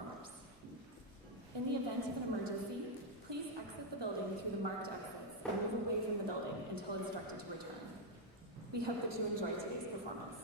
performers. In the event of an emergency, please exit the building through the marked exits and move away from the building until instructed to return. We hope that you enjoy today's performance.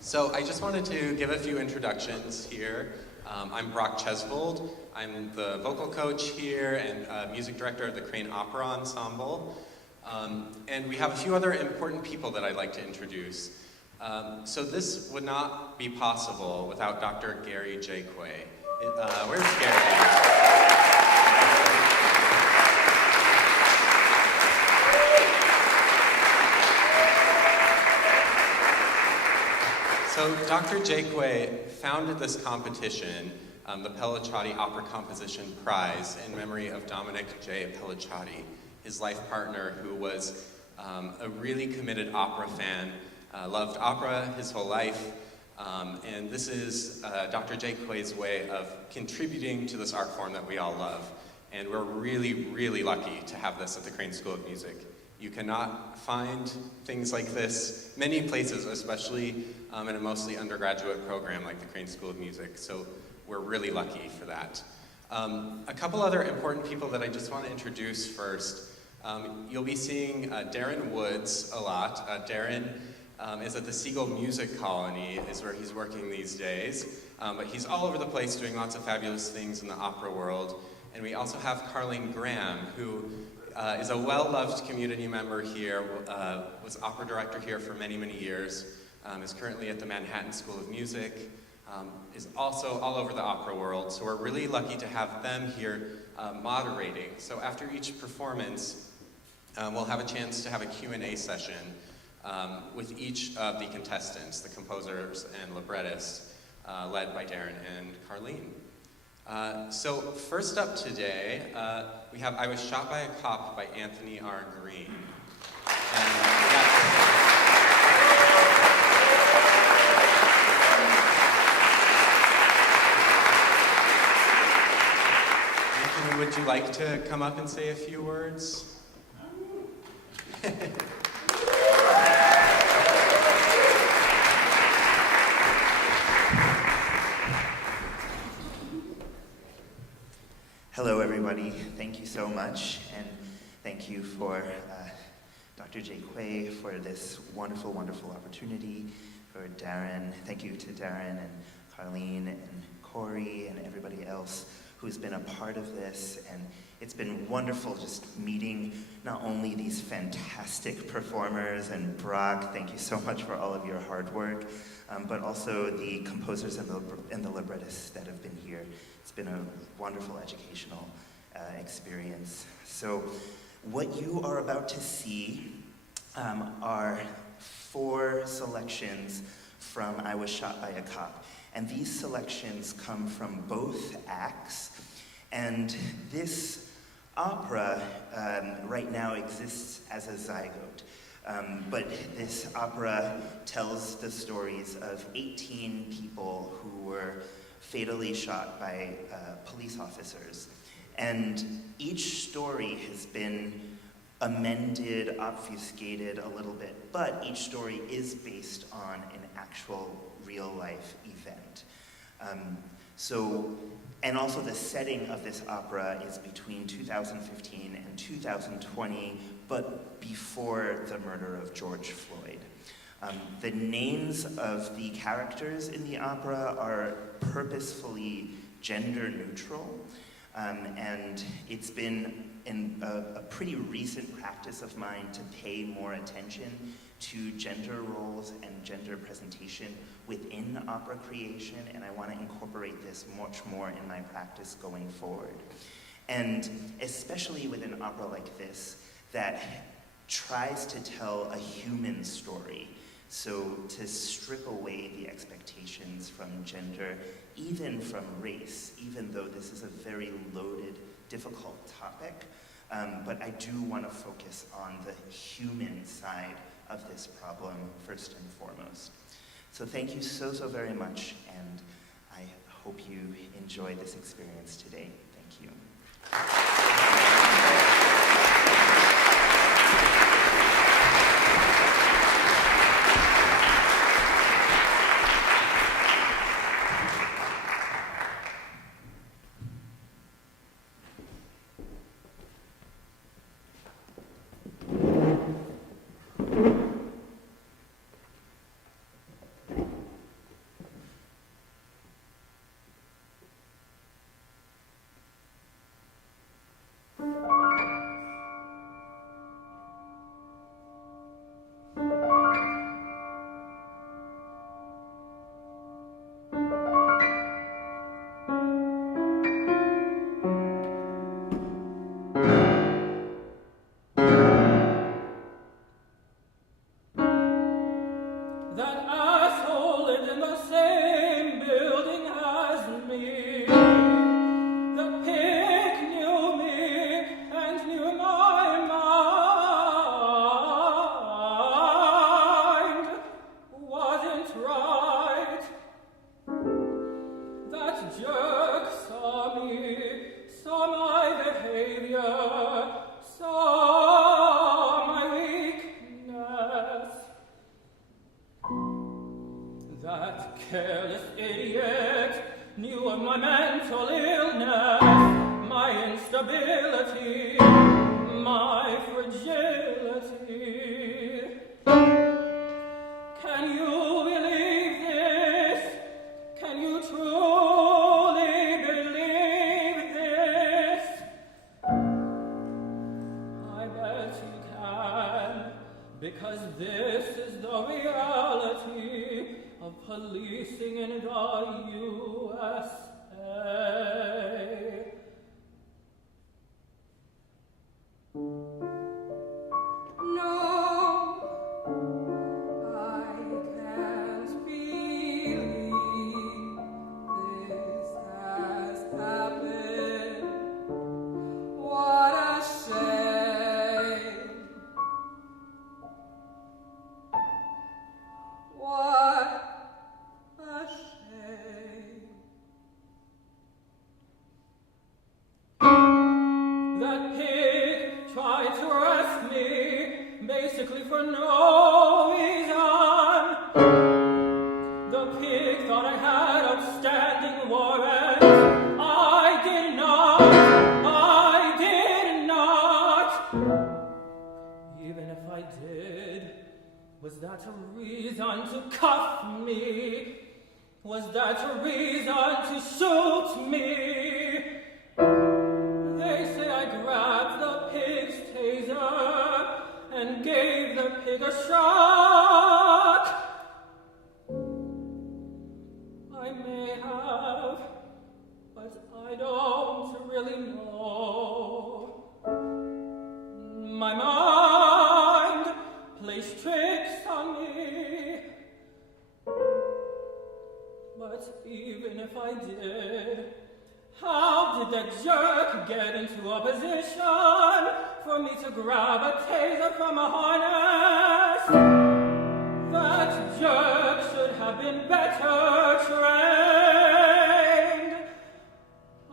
So I just wanted to give a few introductions here. I'm Brock Chesvold. I'm the vocal coach here and music director of the Crane Opera Ensemble. And we have a few other important people that I'd like to introduce. So this would not be possible without Dr. Gary J. Quay. Where's Gary? So Dr. J. Quay founded this competition, the Pellicciotti Opera Composition Prize, in memory of Domenic J. Pellicciotti, his life partner who was a really committed opera fan, loved opera his whole life, and this is Dr. J. Quay's way of contributing to this art form that we all love. And we're really, really lucky to have this at the Crane School of Music. You cannot find things like this many places, especially in a mostly undergraduate program like the Crane School of Music, so we're really lucky for that. A couple other important people that I just want to introduce first. You'll be seeing Darren Woods a lot. Darren is at the Siegel Music Colony, is where he's working these days, but he's all over the place doing lots of fabulous things in the opera world. And we also have Carlene Graham, who is a well-loved community member here, was opera director here for many, many years, is currently at the Manhattan School of Music, is also all over the opera world. So we're really lucky to have them here moderating. So after each performance, we'll have a chance to have a Q&A session with each of the contestants, the composers and librettists, led by Darren and Carlene. So first up today, we have I Was Shot by a Cop by Anthony R. Green. Anthony, would you like to come up and say a few words? Hello, everybody. Thank you so much, and thank you for Dr. J. Quay for this wonderful, wonderful opportunity. For Darren, thank you to Darren and Carlene and Corey and everybody else who's been a part of this. And it's been wonderful just meeting not only these fantastic performers, and Brock, thank you so much for all of your hard work, but also the composers and the librettists that have been here. It's been a wonderful educational experience. So what you are about to see are 4 selections from I Was Shot by a Cop. And these selections come from both acts. And this opera right now exists as a zygote. But this opera tells the stories of 18 people who were fatally shot by police officers. And each story has been amended, obfuscated a little bit, but each story is based on an actual real-life event. And also the setting of this opera is between 2015 and 2020, but before the murder of George Floyd. The names of the characters in the opera are purposefully gender neutral, and it's been a pretty recent practice of mine to pay more attention to gender roles and gender presentation within opera creation, and I want to incorporate this much more in my practice going forward. And especially with an opera like this that tries to tell a human story, so to strip away the expectations from gender, even from race, even though this is a very loaded, difficult topic, but I do want to focus on the human side of this problem first and foremost. So thank you so very much, and I hope you enjoy this experience today. Thank you. Because this is the reality of policing in the USA. For no reason. The pig thought I had outstanding warrants. I did not. Even if I did, was that a reason to cuff me? Was that a reason to shoot me? They say I grabbed the pig's taser and gave the pig a shot. I may have, but I don't really know. My mind plays tricks on me. But even if I did, how did that jerk get into a position for me to grab a taser from a harness? That jerk should have been better trained.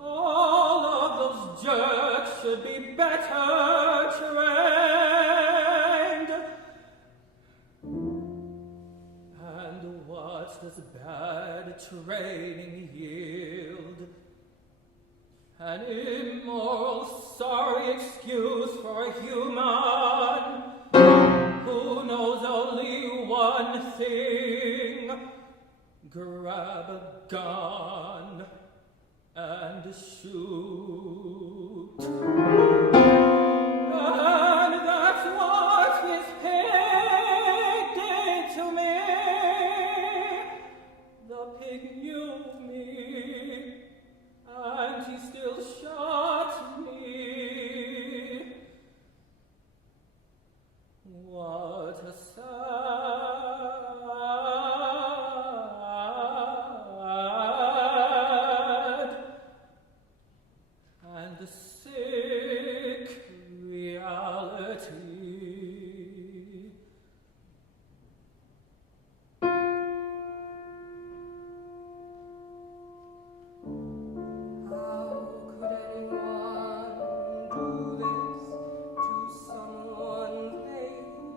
All of those jerks should be better trained. And what does bad training yield? An immoral, sorry excuse for a human who knows only one thing: grab a gun and shoot. What a sad and sick reality. How could anyone do this to someone they knew?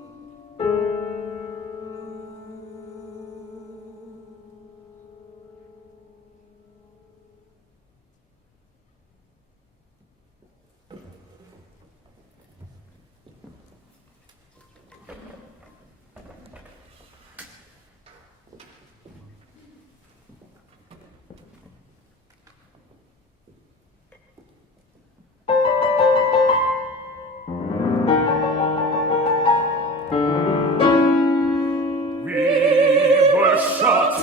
We were shot.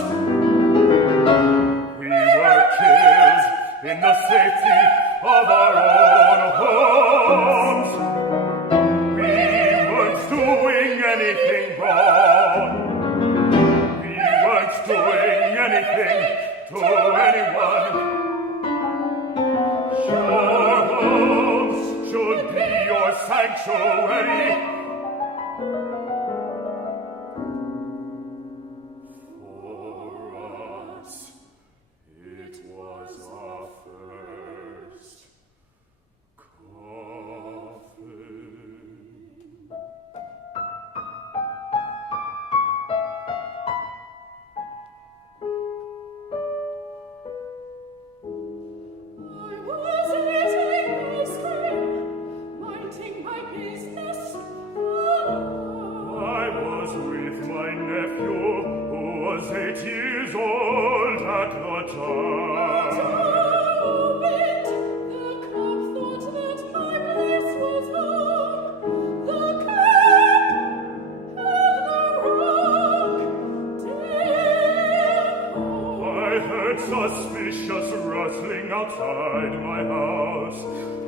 We were killed in the safety of our own homes. We weren't doing anything wrong. We weren't doing anything to anyone. Your homes should be your sanctuary. It was our first coffin. I was eating ice cream, minding my business. I was with my nephew, who was 8 years old at the time. The cop thought that my place was home. The cab had the wrong day. I heard suspicious rustling outside my house.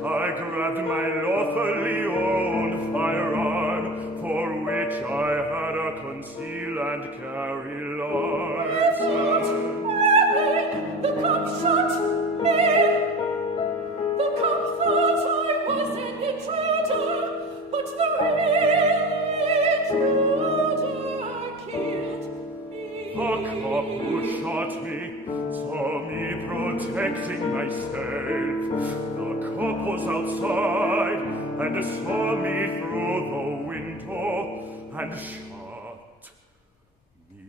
I grabbed my lawfully owned firearm, for which I had a conceal and carry license. The cop shot me. The cop thought I was an intruder, but the real intruder killed me. The cop who shot me saw me protecting myself. The cop was outside and saw me through the window and shot me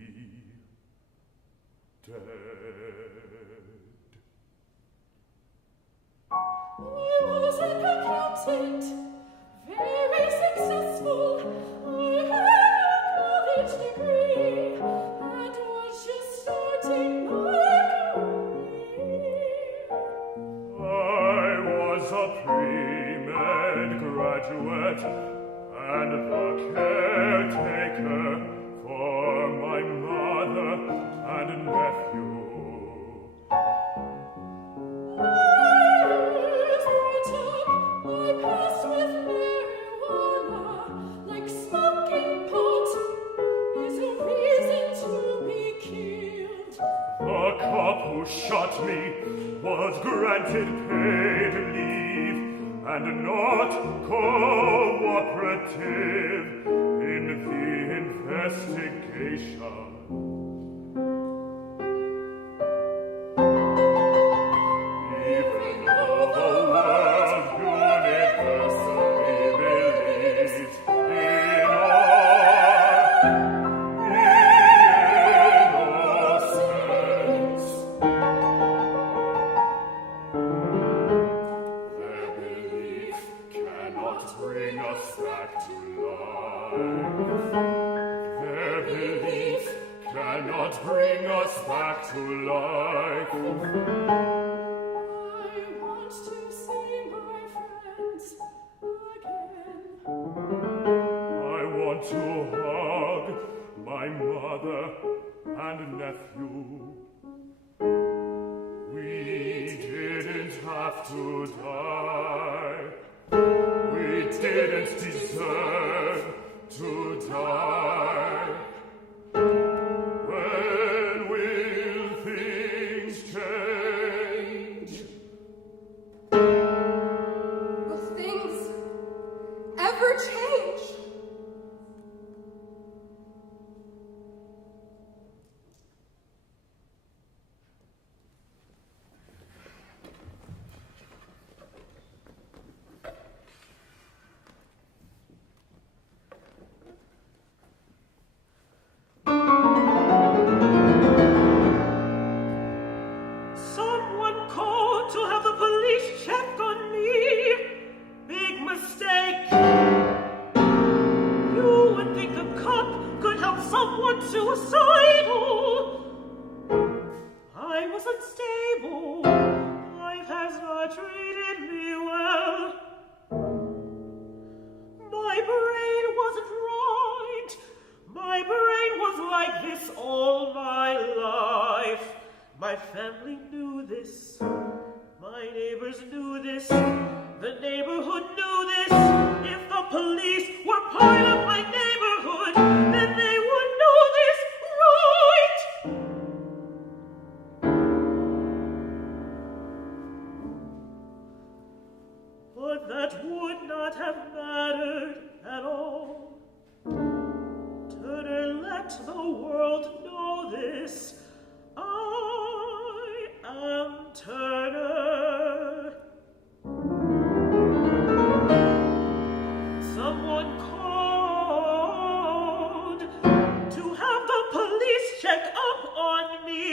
dead. I was an accountant, very successful. I had a college degree and was just starting my career. I was a pre-med graduate and the caretaker for my mother and nephew. I pass with marijuana, like smoking pot is a reason to be killed. The cop who shot me was granted paid leave and not cooperative in the investigation. Even though the world universally believes in our innocence, their belief cannot bring us back to life. Their belief cannot bring us back to life. I want to see my friends again. I want to hug my mother and nephew. We didn't have to die. We didn't deserve to My family knew this. My neighbors knew this. The neighborhood knew this. If the police were part of my neighborhood, then they would know this, right? But that would not have mattered at all. Turner, let the world know this. I am Turner. Someone called to have the police check up on me.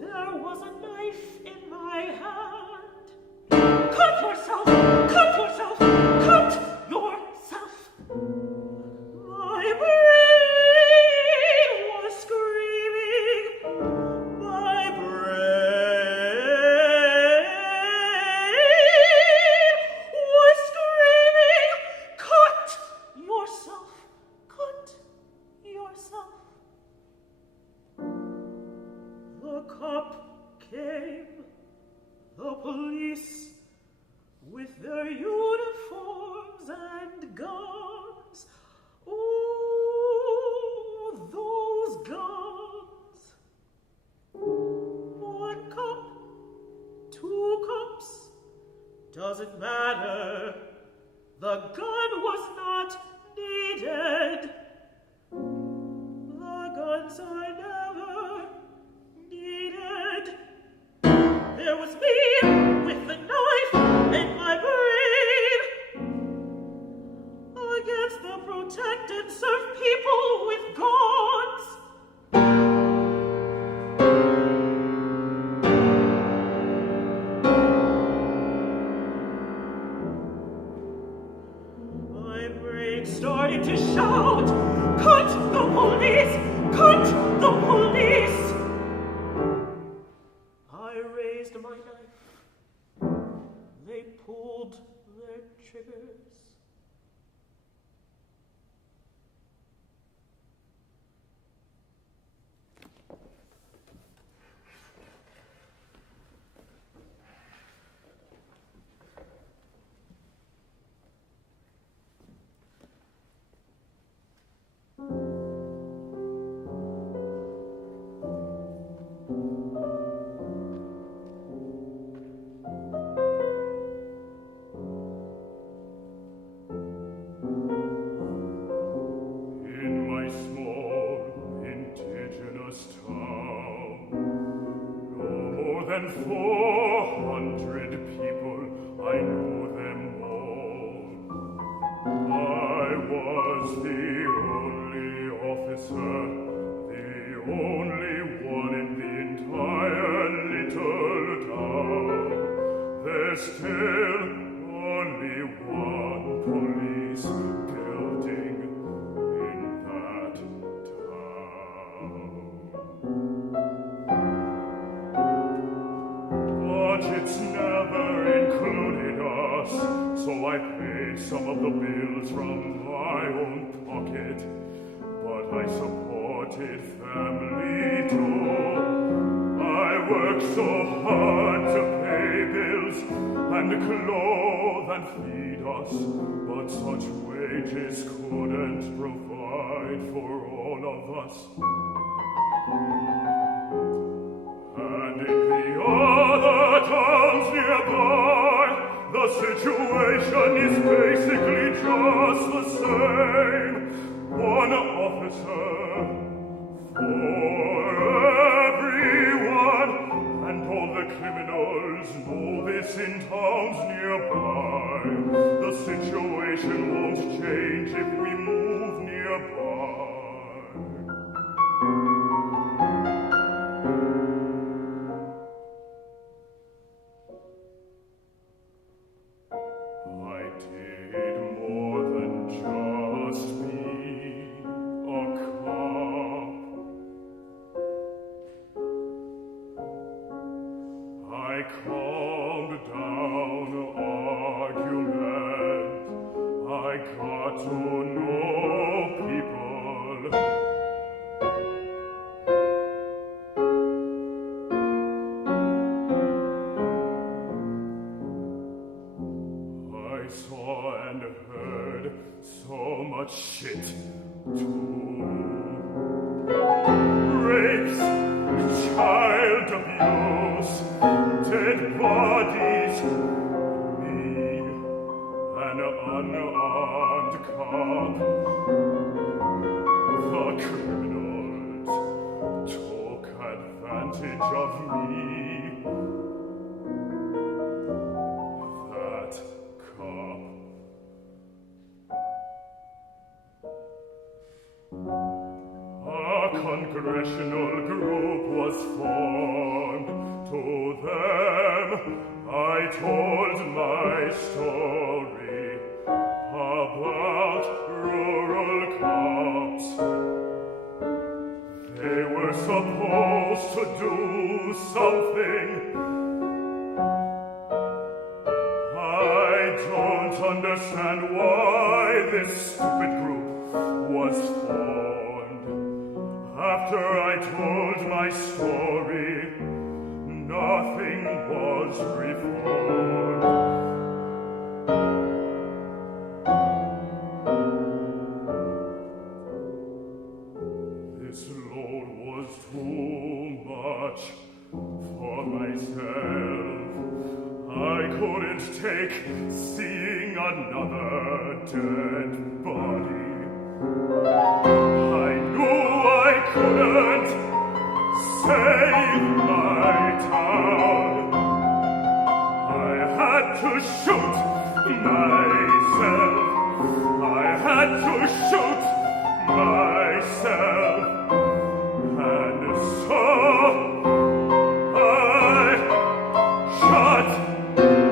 There was a knife in my hand. Cut yourself! Cut yourself! Cut yourself! My brain was screaming. My brain was screaming. Cut yourself. Cut yourself. The cop came. The police with their uniforms and guns. Oh, those guns. One cup, two cups, doesn't matter. The gun was not needed. The guns are never needed. There was me with the knife in my brain against the protect and serve people with guns. My brain started to shout, "Cut the police! Cut the police!" I raised my knife. They pulled their triggers. Than 400 people, I know them all. I was the only officer, the only one in the entire little town. There's still only one police building in that town. Budgets never included us, so I paid some of the bills from my own pocket. But I supported family too. I worked so hard to pay bills and clothe and feed us, but such wages couldn't provide for all of us. And in the other towns nearby, the situation is basically just the same. One officer for everyone, and all the criminals know this in towns nearby. The situation won't change if we move nearby. so much shit, too. Rapes, child abuse, dead bodies, me, an unarmed cop. The criminals took advantage of me. That cop. A congressional group was formed. To them I told my story about rural cops. They were supposed to do something. I don't understand why this stupid group was formed. After I told my story, nothing was reformed. This load was too much for myself. I couldn't take seeing another dead body. I knew I couldn't save my town. I had to shoot myself. I had to shoot myself. And so I shot myself.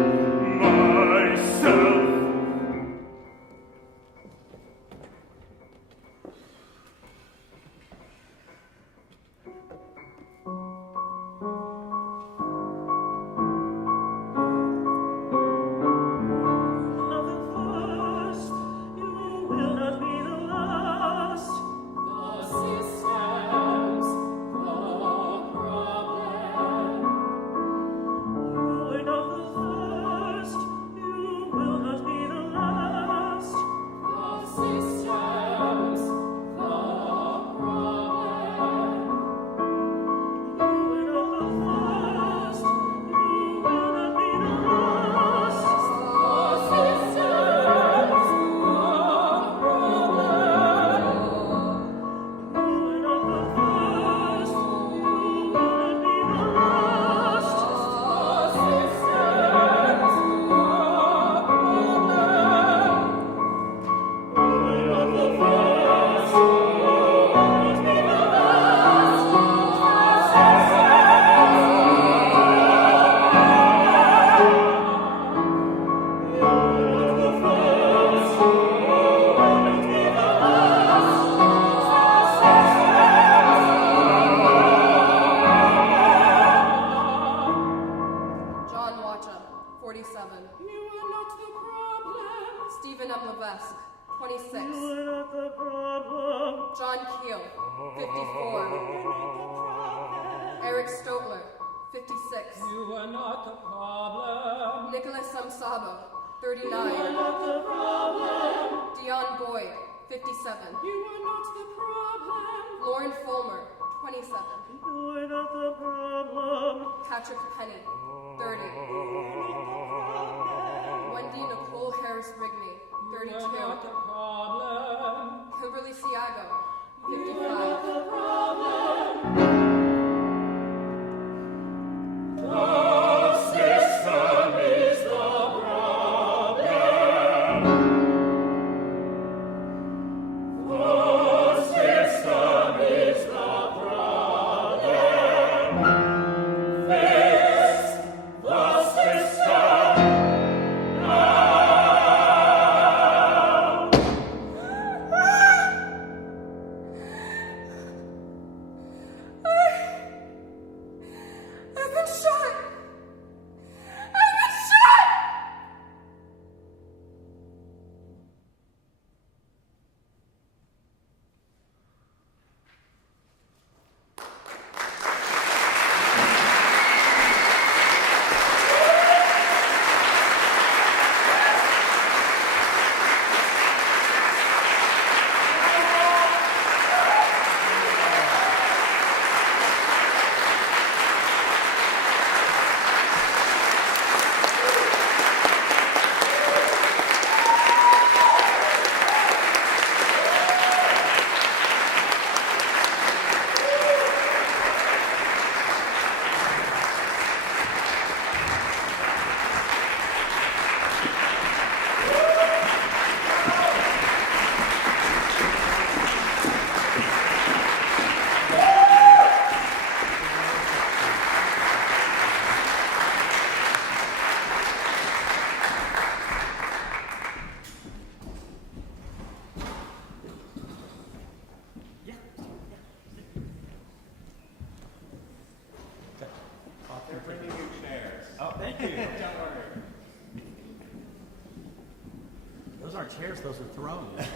chairs, those are thrones.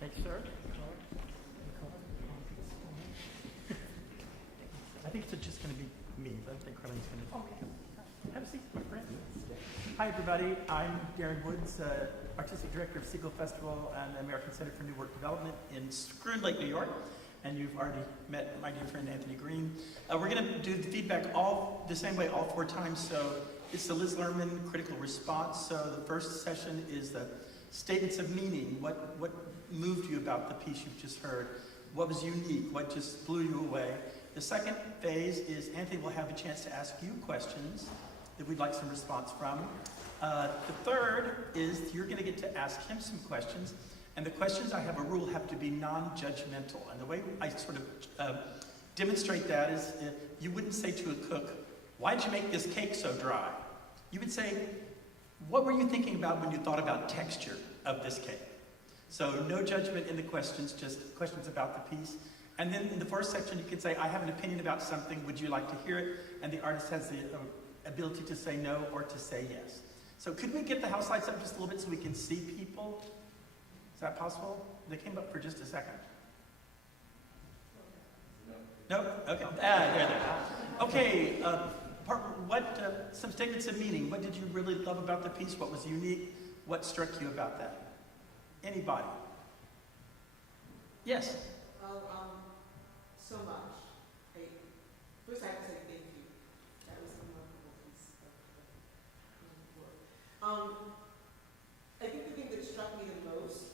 Thanks, sir. I think it's just going to be me. I don't think Carlene's going to. Okay. Have a seat, my friend. Hi, everybody. I'm Darren Woods, Artistic Director of Seagull Festival and the American Center for New Work Development in Scroon Lake, New York. And you've already met my dear friend Anthony Green. We're going to do the feedback all the same way all 4 times. So it's the Liz Lerman critical response. So the first session is the statements of meaning. What moved you about the piece you've just heard? What was unique? What just blew you away? The second phase is Anthony will have a chance to ask you questions that we'd like some response from. The third is you're going to get to ask him some questions, and the questions, I have a rule, have to be non-judgmental. And the way I sort of demonstrate that is you wouldn't say to a cook, "Why did you make this cake so dry?" You would say, "What were you thinking about when you thought about texture of this cake?" So no judgment in the questions, just questions about the piece. And then in the first section, you can say, "I have an opinion about something. Would you like to hear it?" And the artist has the ability to say no or to say yes. So could we get the house lights up just a little bit so we can see people? Is that possible? They came up for just a second. No? Okay. There they are. Okay. Some statements of meaning. What did you really love about the piece? What was unique? What struck you about that? Anybody? Yes? So much. First, I have to say thank you. That was a wonderful piece of work. I think the thing that struck me the most,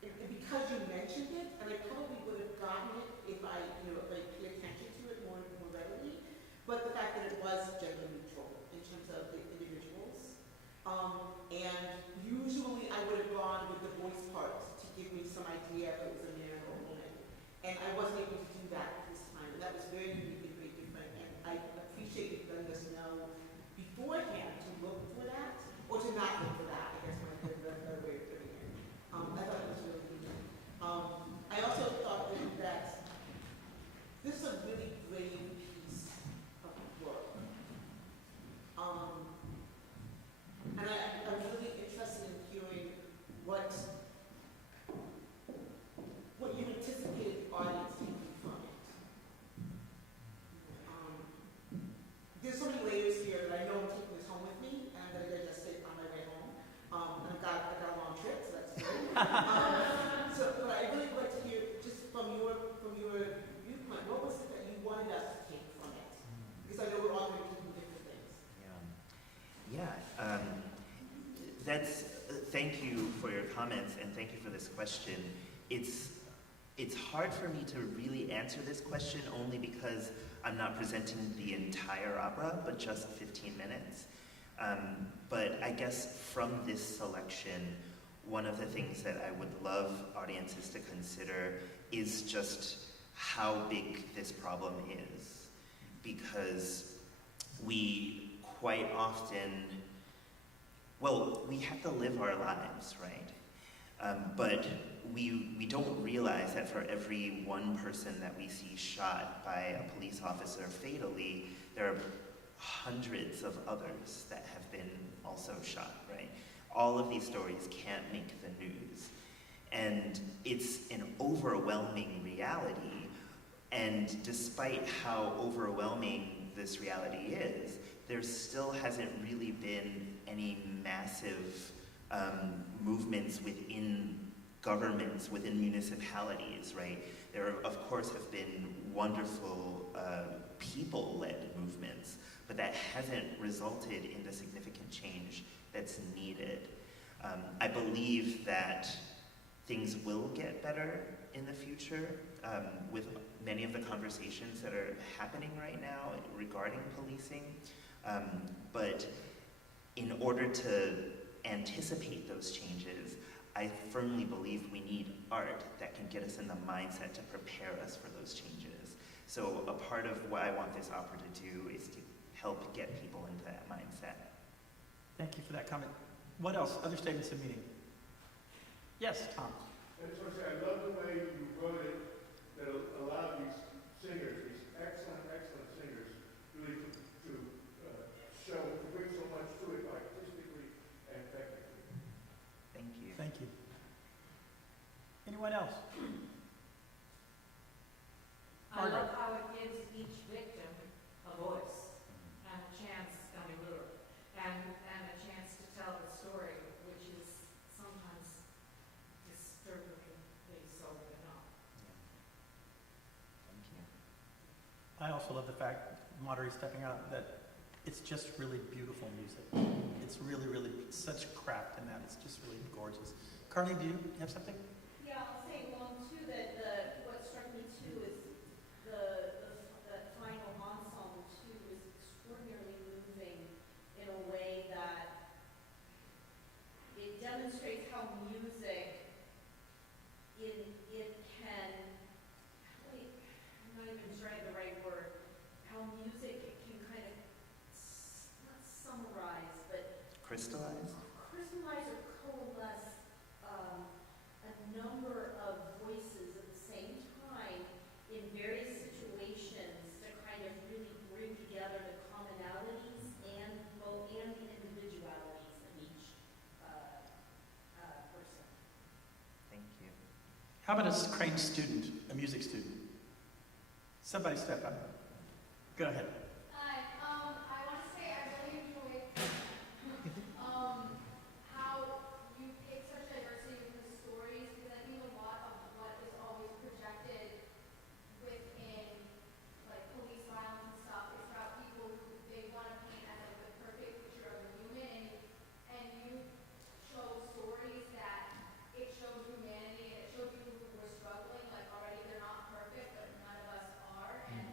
and because you mentioned it, and I probably would have gotten it if I paid attention to it more readily, but the fact that it was gender neutral in terms of the individuals. And usually I would have gone with the voice part to give me some idea if it was a man or a woman. And I wasn't able to do that this time. And that was very unique and very different. And I appreciate you letting us know beforehand to look for that, or to not look for that, I guess might be the better way of putting it. I thought it was really unique. I also thought that this is a really brave piece of work. And I'm really interested in hearing what you anticipated the audience taking from it. There's so many layers here that I know I'm taking this home with me, and I'm going to just take on my way home. And I got a long trip, so that's good. But I really would like to hear, just from your viewpoint, what was it that you wanted us to take from it? Because I know we're all going to do different things. Thank you for your comments, and thank you for this question. It's hard for me to really answer this question only because I'm not presenting the entire opera, but just 15 minutes. But I guess from this selection, one of the things that I would love audiences to consider is just how big this problem is. Because we quite often, we have to live our lives, right? But we don't realize that for every one person that we see shot by a police officer fatally, there are hundreds of others that have been also shot, right? All of these stories can't make the news. And it's an overwhelming reality. And despite how overwhelming this reality is, there still hasn't really been any massive movements within governments, within municipalities, right? There, of course, have been wonderful people-led movements, but that hasn't resulted in the significant change that's needed. I believe that things will get better in the future with many of the conversations that are happening right now regarding policing. But in order to anticipate those changes, I firmly believe we need art that can get us in the mindset to prepare us for those changes. So a part of what I want this opera to do is to help get people into that mindset. Thank you for that comment. What else? Other statements of meaning? Yes, Tom. I just want to say, I love the way you wrote it, that allowed these singers, these excellent, excellent singers, really to show, to bring so much to it artistically and technically. Thank you. Thank you. Anyone else? I love how it gives each victim a voice and a chance and a lure and a chance to tell the story, which is sometimes disturbingly so enough. Thank you. I also love the fact, Monterey stepping out, that it's just really beautiful music. It's really, really such craft in that. It's just really gorgeous. Carly, do you have something? Yeah, I'll say along too that what struck me too is the final ensemble too is extraordinarily moving in a way that it demonstrates how music it can, wait, I'm not even sure I have the right word, how music can kind of not summarize but Crystallize? crystallize or coalesce a number of voices at the same time in various situations to kind of really bring together the commonalities and the individualities of each person. Thank you. How about a Crane student, a music student? Somebody step up. Go ahead. Hi, I want to say I really enjoyed how you pick such diversity with the stories, because I think a lot of what is always projected within like police violence and stuff is about people who they want to paint as like the perfect picture of a human, and you show stories that it shows humanity and it shows people who were struggling, like already they're not perfect, but none of us are, and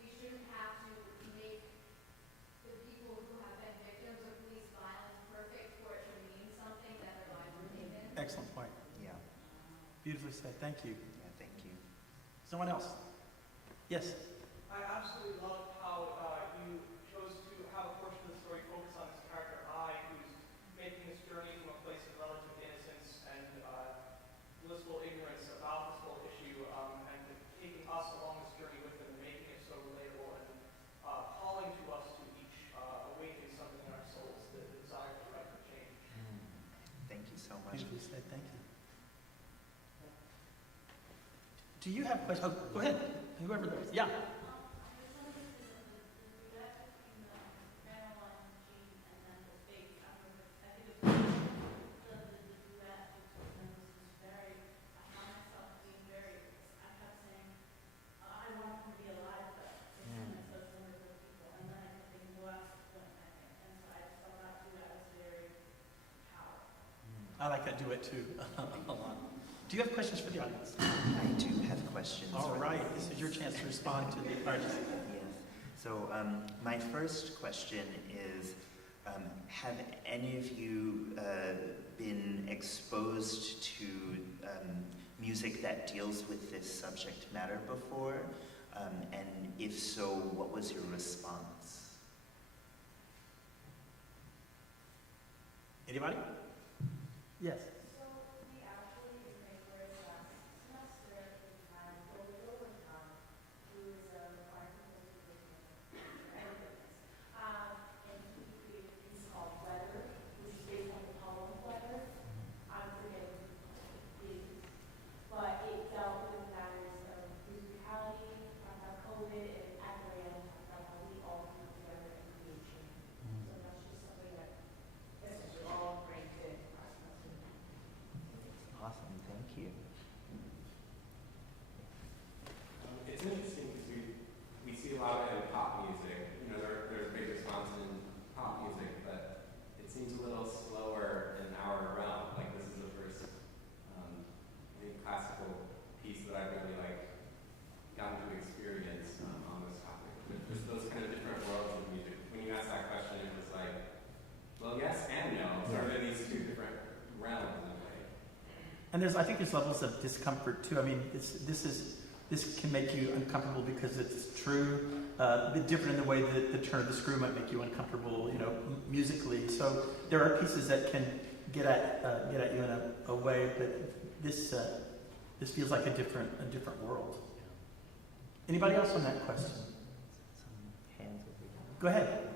we shouldn't have to make the people who have been victims of police violence perfect for it to mean something that their lives were taken. Excellent point. Yeah. Beautifully said. Thank you. Yeah, thank you. Someone else? Yes. I absolutely loved how you chose to have a portion of the story focus on this character I, who's making this journey from a place of relative innocence and blissful ignorance about this whole issue, and taking us along this journey with him and making it so relatable and calling to us to each awaken something in our souls, the desire to fight for change. Thank you so much. Beautifully said. Thank you. Do you have questions? Oh, go ahead. Whoever. Yeah. I like that duet too a lot. Do you have questions for the audience? I do have questions. All right, this is your chance to respond to the artist. Yes. So my first question is, have any of you been exposed to music that deals with this subject matter before? And if so, what was your response? Anybody? Yes. So we actually, in my first semester, we had Pellicciotti, who is a choir composer and he created a piece called Weather, which is based on the poem Weather. I'm forgetting the but it dealt with matters of musicality, about COVID, and at the end, about how we all come together and create change. So that's just something that this is all great fit. Awesome, thank you. It's interesting because we see a lot of it in pop music. You know, there's a big response in pop music, but it seems a little slower in our realm. Like this is the first, I think, classical piece that I've really gotten to experience on this topic. But just those kind of different worlds of music. When you asked that question, it was like, well, yes and no. Sort of in these two different realms in a way. And I think there's levels of discomfort too. I mean, this can make you uncomfortable because it's true, a bit different in the way that the turn of the screw might make you uncomfortable, musically. So there are pieces that can get at you in a way, but this this feels like a different world. Anybody else on that question? Go ahead.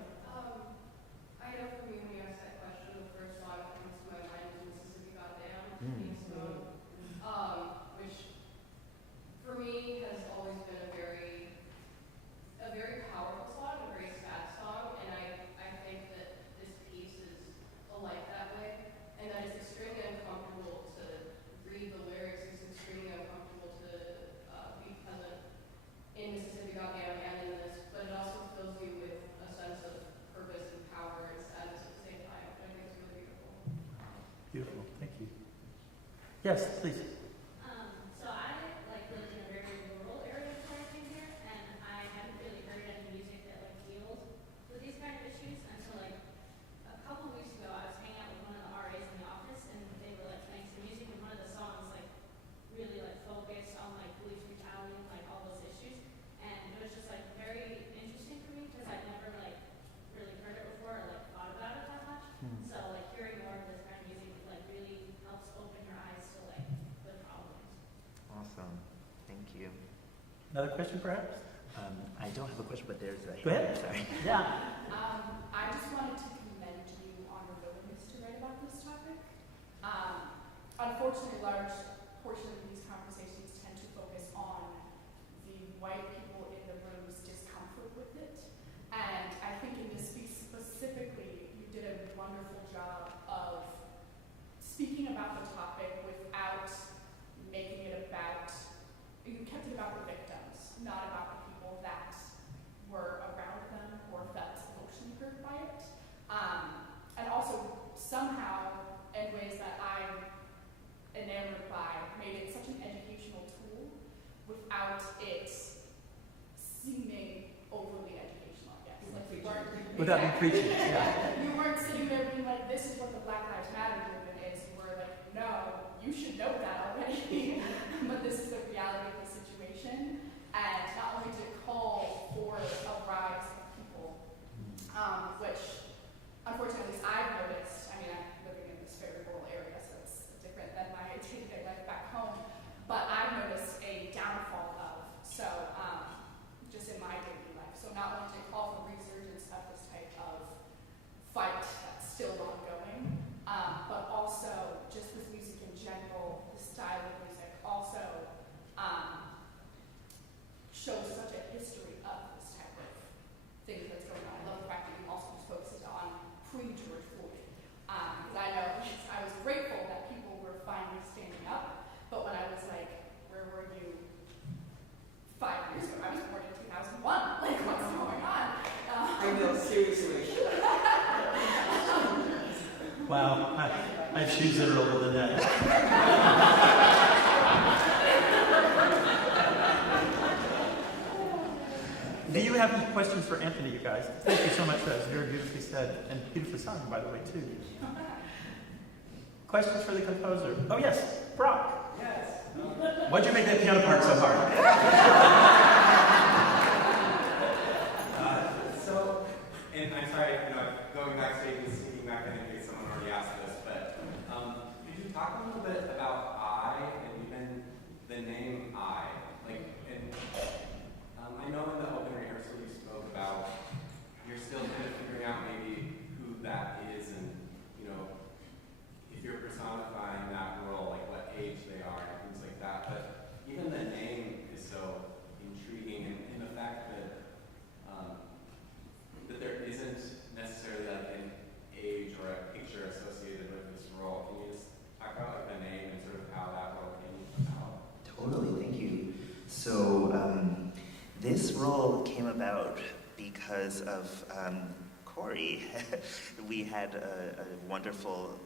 I know for me, when you asked that question, the first thought that comes to my mind is Mississippi Goddamn, which for me has always been a very powerful song, a very sad song, and I think that this piece is alike that way, and that it's extremely uncomfortable to read the lyrics, it's extremely uncomfortable to be present in Mississippi Goddamn and in this, but it also fills you with a sense of purpose and power and sadness at the same time, which I think is really beautiful. Beautiful, thank you. Yes, please. So I lived in a very rural area before I came here, and I hadn't really heard any music that deals with these kind of issues until a couple weeks ago. I was hanging out with one of the RAs in the office, and they were playing some music, and one of the songs really focused on police brutality and all those issues, and it was just very interesting for me because I'd never really heard it before or thought about it that much. So hearing more of this kind of music really helps open your eyes to the problems. Awesome. Thank you. Another question, perhaps? I don't have a question, but there's a... Go ahead. Sorry. I just wanted to commend you on your willingness to write about this topic. Unfortunately, a large portion of these conversations tend to focus on the white people in the room's discomfort with it. And I think in this piece specifically, you did a wonderful job of speaking about the topic without making it about, you kept it about the victims, not about the people that were around them or felt emotionally hurt by it. And also somehow, in ways that I'm enamored by, made it such an educational tool without it seeming overly educational, I guess. You weren't, Without me preaching, yeah. You weren't sitting there being this is what the Black Lives Matter movement is. You were no, you should know that already. But this is the reality of the situation. And not only did it call for a rise of people, which unfortunately I've noticed. I mean, I'm living in this very rural area, so it's different than my day-to-day life back home. But I've noticed a downfall of, just in my daily life. So not only did it call for resurgence of this type of fight that's still ongoing, but also just with music in general, the style of music also shows such a history of this type of thing that's going on. I love the fact that you also just focused on pre-George Floyd. Because I know I was grateful that people were finally standing up, but when I was where were you 5 years ago? I was born in 2001. What's going on? I know, seriously. Wow, I have shoes that are older than that. Do you have any questions for Anthony, you guys? Thank you so much. That was very beautifully said and beautifully sung, by the way, too. Questions for the composer? Oh, yes, Brock. Yes. Why'd you make that piano part so hard? And I'm sorry, going backstage and sneaking back in case someone already asked this, but could you talk a little bit about I and even the name I? I know in the open rehearsal you spoke about you're still kind of figuring out maybe who that is and, if you're personifying that role, what age they are and things like that. But even the name is so intriguing in the fact that that there isn't necessarily an age or a picture associated with this role. Can you just talk about the name and sort of how that role came about? Totally, thank you. So this role came about because of Corey. We had a wonderful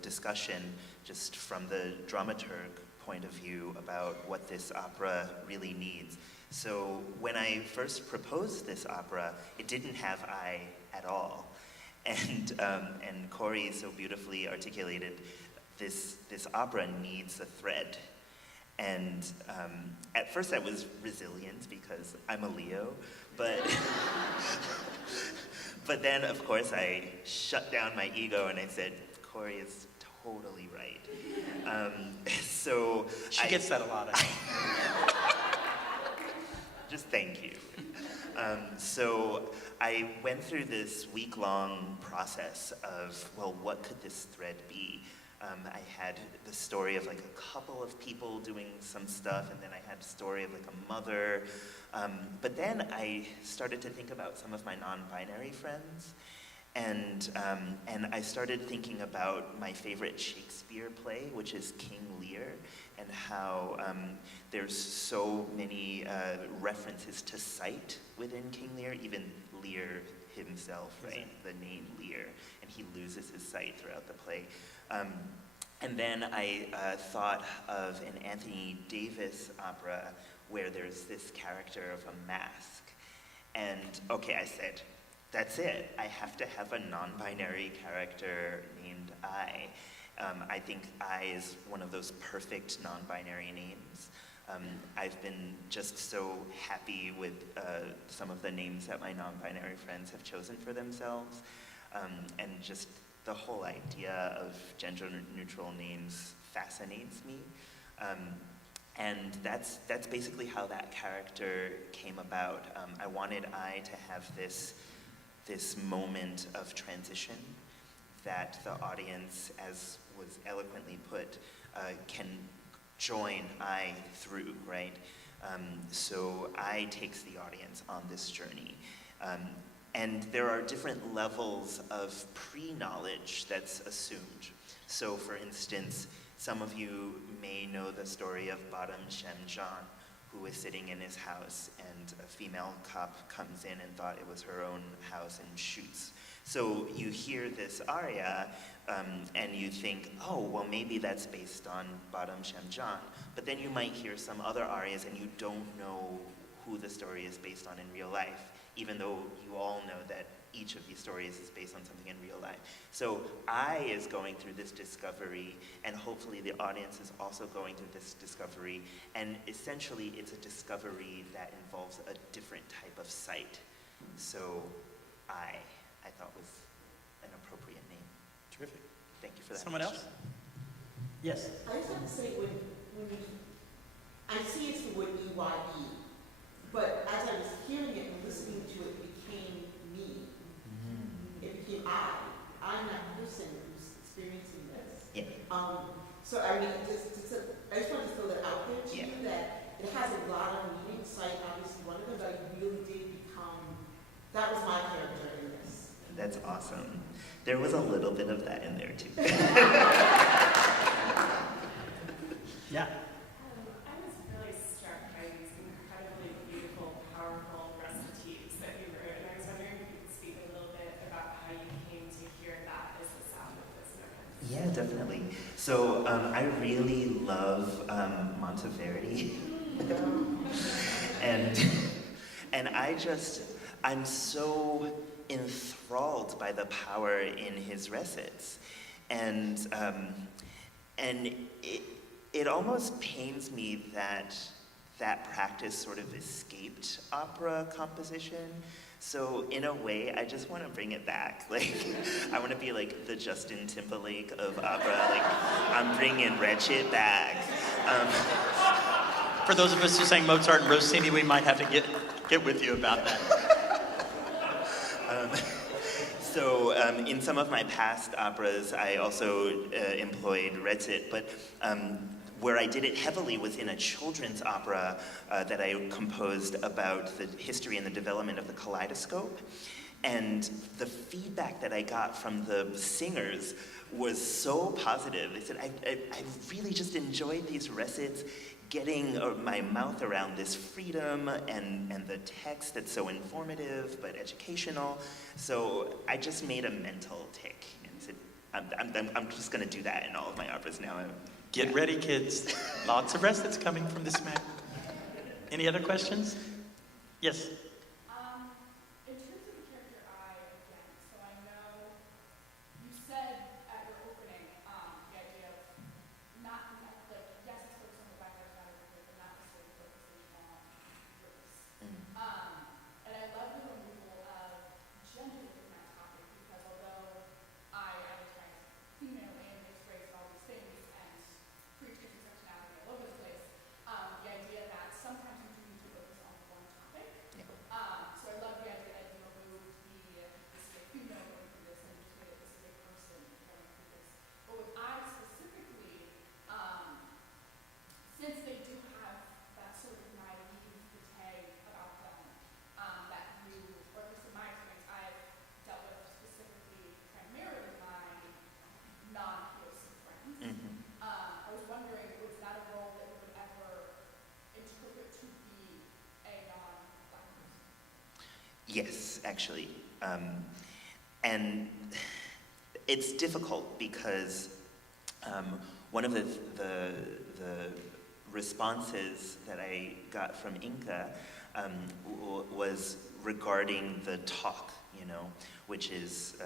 discussion just from the dramaturg point of view about what this opera really needs. So when I first proposed this opera, it didn't have I at all. And Corey so beautifully articulated this opera needs a thread. And at first I was resilient because I'm a Leo, but then of course I shut down my ego and I said, Corey is totally right. So She gets that a lot, I think. Just thank you. So I went through this week-long process of, well, what could this thread be? I had the story of like a couple of people doing some stuff, and then I had a story of like a mother. But then I started to think about some of my non-binary friends, and I started thinking about my favorite Shakespeare play, which is King Lear, and how there's so many references to sight within King Lear, even Lear himself, right? The name Lear, and he loses his sight throughout the play. And then I thought of an Anthony Davis opera where there's this character of a mask. And okay, I said, that's it. I have to have a non-binary character named I. I think I is one of those perfect non-binary names. I've been just so happy with some of the names that my non-binary friends have chosen for themselves. And just the whole idea of gender-neutral names fascinates me. And that's basically how that character came about. I wanted I to have this moment of transition that the audience, as was eloquently put, can join I through, right? So I takes the audience on this journey. And there are different levels of pre-knowledge that's assumed. So for instance, some of you may know the story of Badam Shem Jan, who was sitting in his house and a female cop comes in and thought it was her own house and shoots. So you hear this aria and you think, oh, well maybe that's based on Badam Shem Jan. But then you might hear some other arias and you don't know who the story is based on in real life, even though you all know that each of these stories is based on something in real life. So I is going through this discovery, and hopefully the audience is also going through this discovery, and essentially it's a discovery that involves a different type of sight. So I thought was an appropriate name. Terrific. Thank you for that. Someone else? Yes. I just have to say, when I see it's the word EYE, but as I was hearing it and listening to it, it became me. It became I'm that person who's experiencing this. Yeah. So I mean, I just wanted to throw that out there to you, that it has a lot of meaning. Sight, obviously one of them, but I really did become, that was my character in this. That's awesome. There was a little bit of that in there too. Yeah. I was really struck by these incredibly beautiful, powerful recitatives that you wrote, and I was wondering if you could speak a little bit about how you came to hear that as the sound of this moment. Yeah, definitely. So I really love Monteverdi. and I'm so enthralled by the power in his recits. And it almost pains me that practice sort of escaped opera composition. So in a way, I just want to bring it back. Like, I want to be like the Justin Timberlake of opera. Like, I'm bringing Wretched back. For those of us who sang Mozart and Rossini, we might have to get with you about that. So in some of my past operas, I also employed recit, but where I did it heavily was in a children's opera that I composed about the history and the development of the kaleidoscope. And the feedback that I got from the singers was so positive. They said, I really just enjoyed these recits, getting my mouth around this freedom and the text that's so informative but educational. So I just made a mental tick and said, I'm just going to do that in all of my operas now. Get ready, kids. Lots of recits coming from this man. Any other questions? Yes. In terms of the character I, again, so I know you said at your opening the idea of not like, yes, it's focused on the Black Lives Matter movement, but not necessarily focusing on race. And I love the removal of gender within that topic, because although I identify as female and mixed race, Yes, actually. And it's difficult because one of the responses that I got from Inca was regarding the talk, which is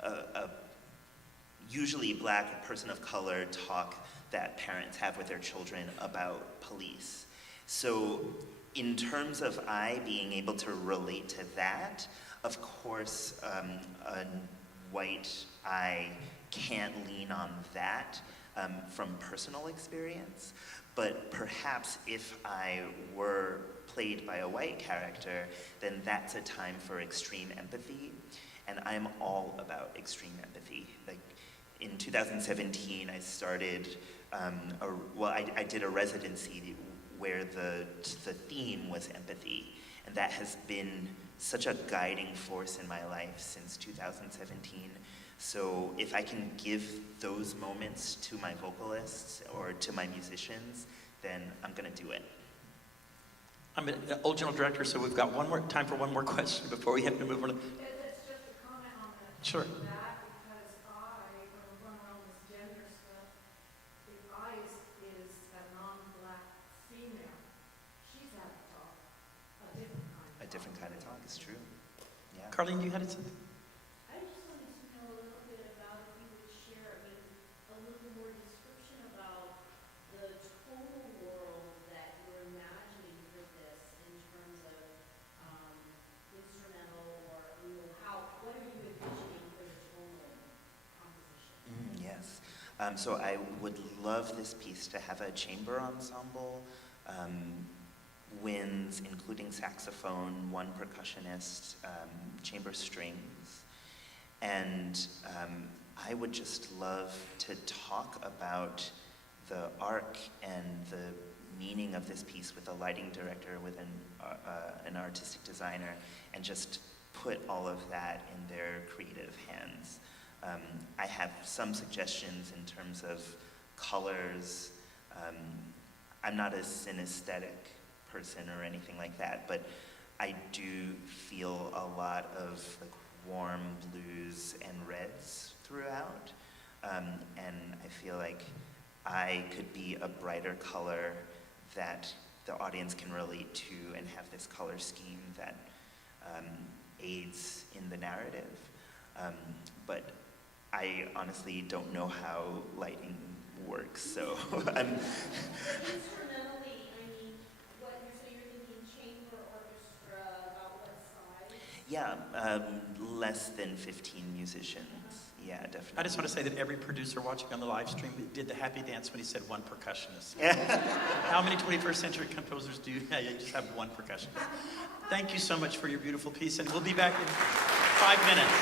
a usually Black person of color talk that parents have with their children about police. So in terms of I being able to relate to that, of course, a white eye can't lean on that from personal experience, but perhaps if I were played by a white character, then that's a time for extreme empathy, and I'm all about extreme empathy. Like, in 2017, I started, I did a residency where the theme was empathy, and that has been such a guiding force in my life since 2017. So if I can give those moments to my vocalists or to my musicians, then I'm gonna do it. I'm an old general director, so we've got time for one more question before we have to move on. It's just a comment on that. Sure. That because I run around this gender stuff. If I is a non-Black female, she's had to talk a different kind of talk. A different kind of talk is true. Yeah. Carlene, you had something? I just wanted to know a little bit about if you would share, a little more description about the total world that you're imagining for this in terms of instrumental or what are you envisioning for the total composition? Yes. So I would love this piece to have a chamber ensemble, winds, including saxophone, one percussionist, chamber strings. And I would just love to talk about the arc and the meaning of this piece with a lighting director, with an artistic designer, and just put all of that in their creative hands. I have some suggestions in terms of colors. I'm not a synesthetic person or anything like that, but I do feel a lot of like warm blues and reds throughout, and I feel like I could be a brighter color that the audience can relate to and have this color scheme that aids in the narrative. But I honestly don't know how lighting works, so I'm... Instrumentally, so you're thinking chamber orchestra, about what size? Yeah, less than 15 musicians. Yeah, definitely. I just want to say that every producer watching on the live stream did the happy dance when he said one percussionist. How many 21st century composers do you have? You just have one percussionist. Thank you so much for your beautiful piece, and we'll be back in 5 minutes.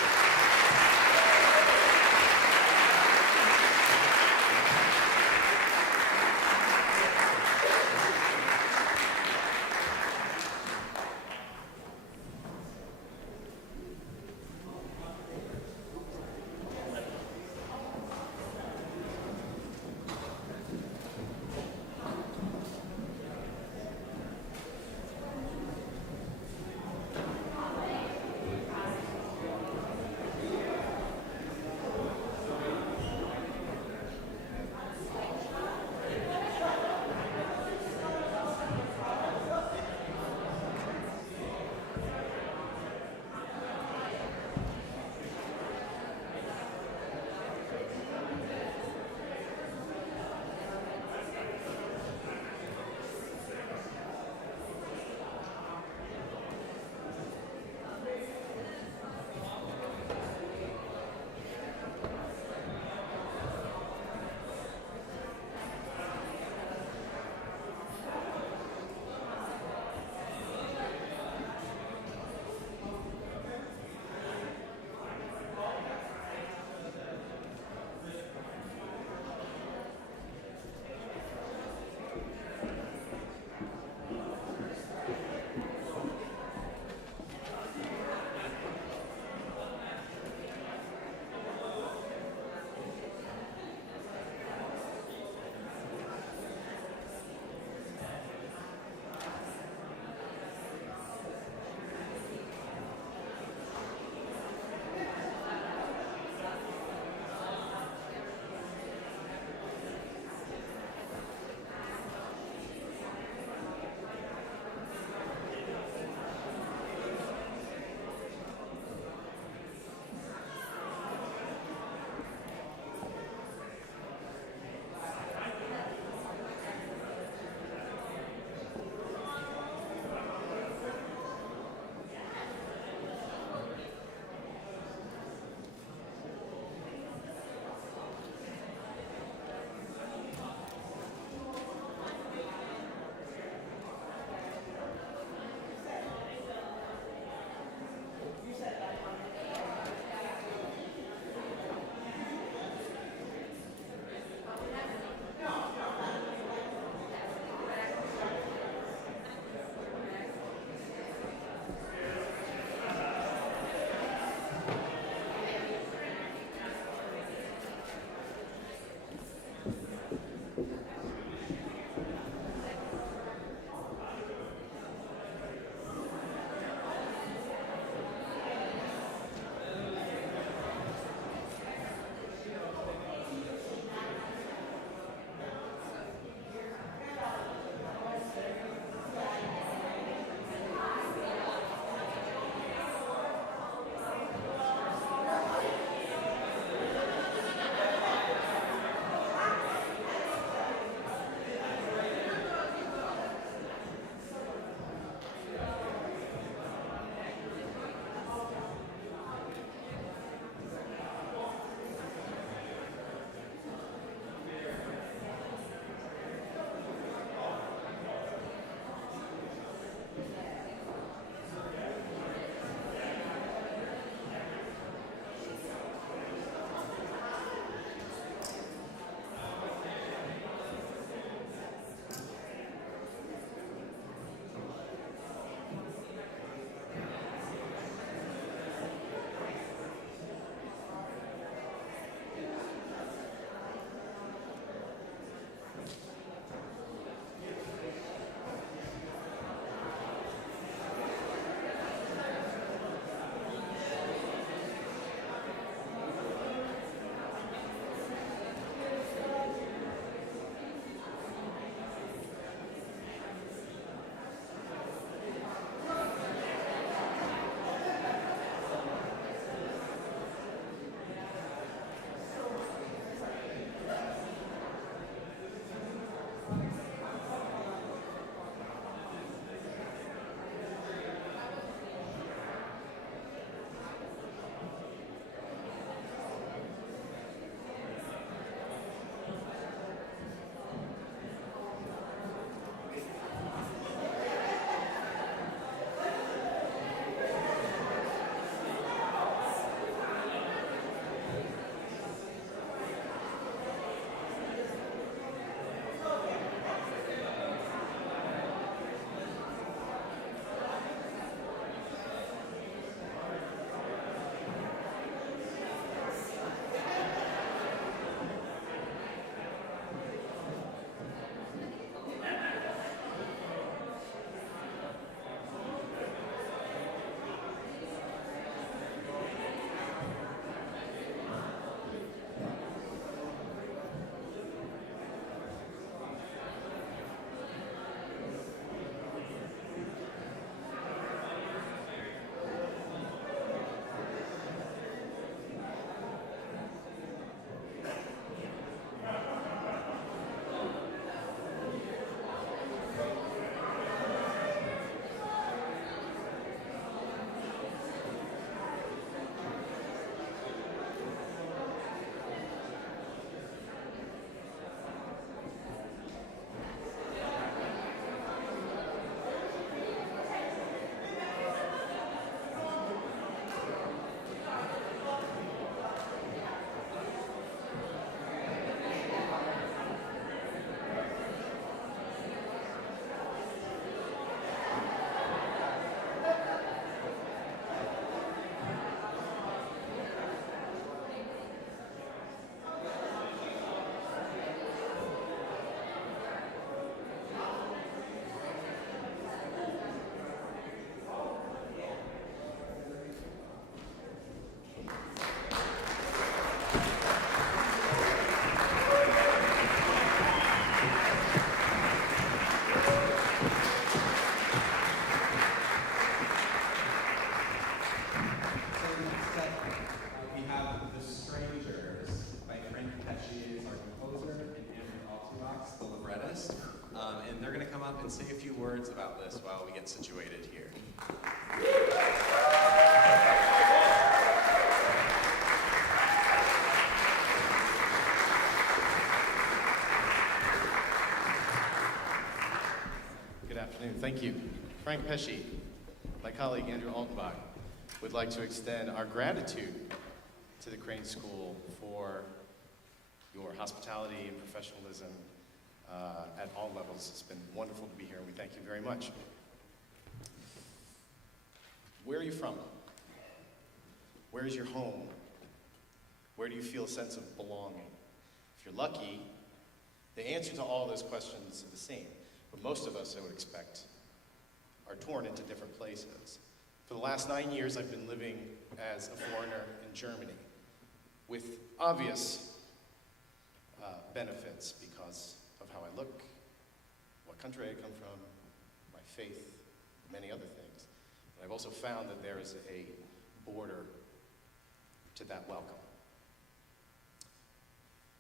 situated here. Good afternoon. Thank you. Frank Pesci, my colleague Andrew Altenbach, would like to extend our gratitude to the Crane School for your hospitality and professionalism at all levels. It's been wonderful to be here, and we thank you very much. Where are you from? Where is your home? Where do you feel a sense of belonging? If you're lucky, the answer to all those questions are the same. But most of us, I would expect, are torn into different places. For the last 9 years, I've been living as a foreigner in Germany, with obvious benefits because of how I look, what country I come from, my faith, many other things. But I've also found that there is a border to that welcome,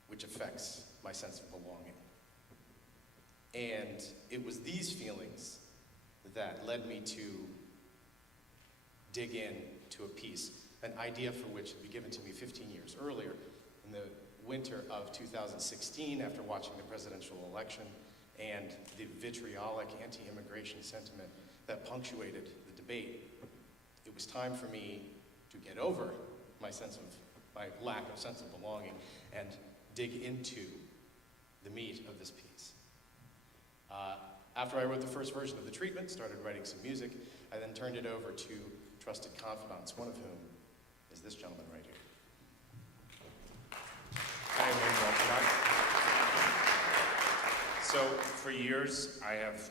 which affects my sense of belonging. And it was these feelings that led me to dig in to a piece, an idea for which had been given to me 15 years earlier, in the winter of 2016, after watching the presidential election and the vitriolic anti-immigration sentiment that punctuated the debate. It was time for me to get over my lack of sense of belonging and dig into the meat of this piece. After I wrote the first version of the treatment, started writing some music, I then turned it over to trusted confidants, one of whom is this gentleman right here. Hi, I'm So for years, I have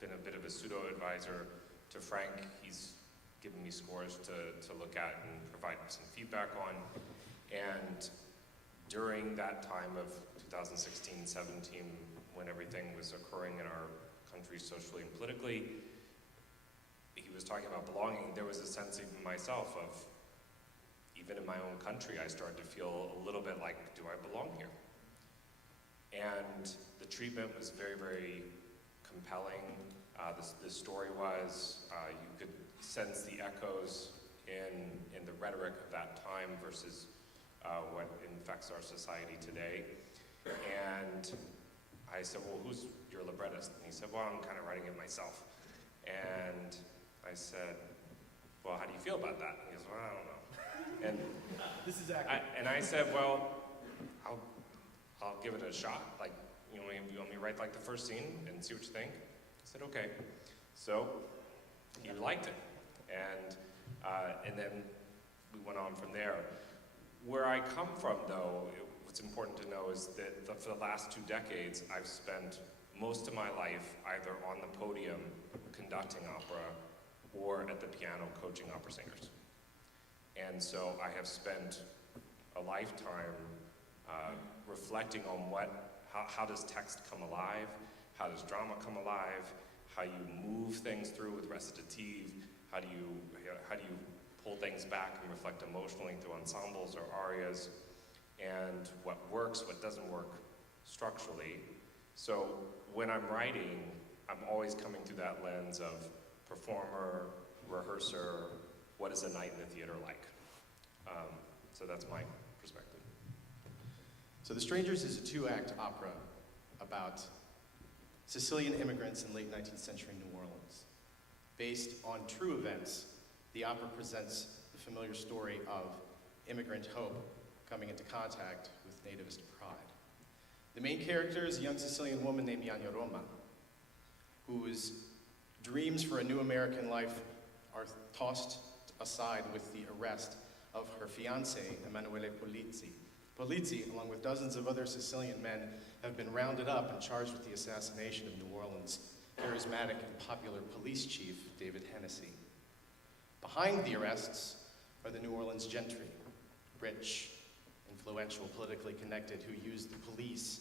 been a bit of a pseudo-advisor to Frank. He's given me scores to look at and provide some feedback on. And during that time of 2016-17, when everything was occurring in our country socially and politically, he was talking about belonging. There was a sense even myself of, even in my own country, I started to feel a little bit like, do I belong here? And the treatment was very, very compelling. The story was, you could sense the echoes in the rhetoric of that time versus what infects our society today. And I said, well, who's your librettist? And he said, well, I'm kind of writing it myself. And I said, well, how do you feel about that? And he goes, well, I don't know. And this is accurate. And I said, well, I'll give it a shot. Like, you want me to write like the first scene and see what you think? I said, okay. So he liked it. And then we went on from there. Where I come from, though, what's important to know is that for the last 2 decades, I've spent most of my life either on the podium conducting opera or at the piano coaching opera singers. And so I have spent a lifetime reflecting on how does text come alive, how does drama come alive, how you move things through with recitative, how do you pull things back and reflect emotionally through ensembles or arias, and what works, what doesn't work structurally. So when I'm writing, I'm always coming through that lens of performer, rehearser, what is a night in the theater like? So that's my perspective. So The Strangers is a 2-act opera about Sicilian immigrants in late 19th century New Orleans. Based on true events, the opera presents the familiar story of immigrant hope coming into contact with nativist pride. The main character is a young Sicilian woman named Yanya Roma, whose dreams for a new American life are tossed aside with the arrest of her fiancé, Emanuele Polizzi. Polizzi, along with dozens of other Sicilian men, have been rounded up and charged with the assassination of New Orleans' charismatic and popular police chief, David Hennessy. Behind the arrests are the New Orleans gentry, rich, influential, politically connected, who use the police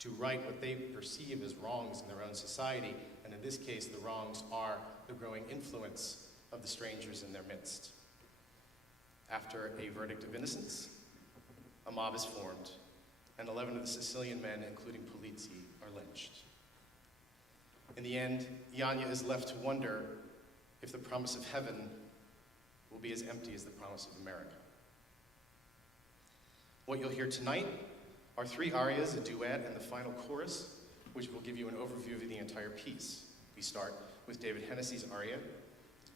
to right what they perceive as wrongs in their own society, and in this case, the wrongs are the growing influence of the strangers in their midst. After a verdict of innocence, a mob is formed, and 11 of the Sicilian men, including Polizzi, are lynched. In the end, Yanya is left to wonder if the promise of heaven will be as empty as the promise of America. What you'll hear tonight are 3 arias, a duet, and the final chorus, which will give you an overview of the entire piece. We start with David Hennessy's aria,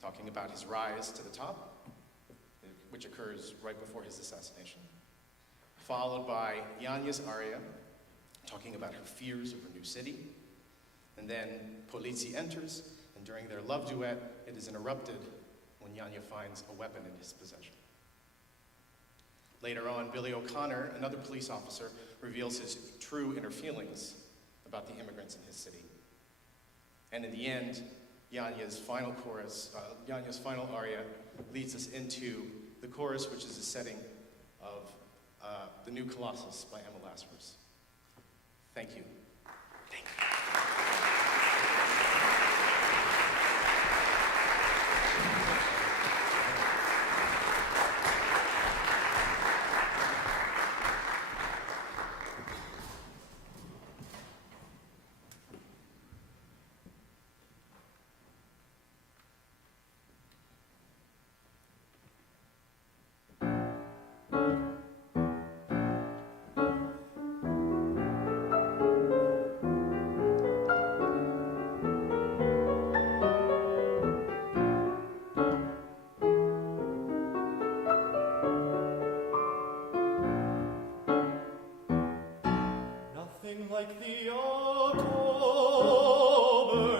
talking about his rise to the top, which occurs right before his assassination, followed by Yanya's aria, talking about her fears of her new city, and then Polizzi enters, and during their love duet, it is interrupted when Yanya finds a weapon in his possession. Later on, Billy O'Connor, another police officer, reveals his true inner feelings about the immigrants in his city. And in the end, Yanya's final aria leads us into the chorus, which is a setting of The New Colossus by Emma Lasseros. Thank you. Nothing like the October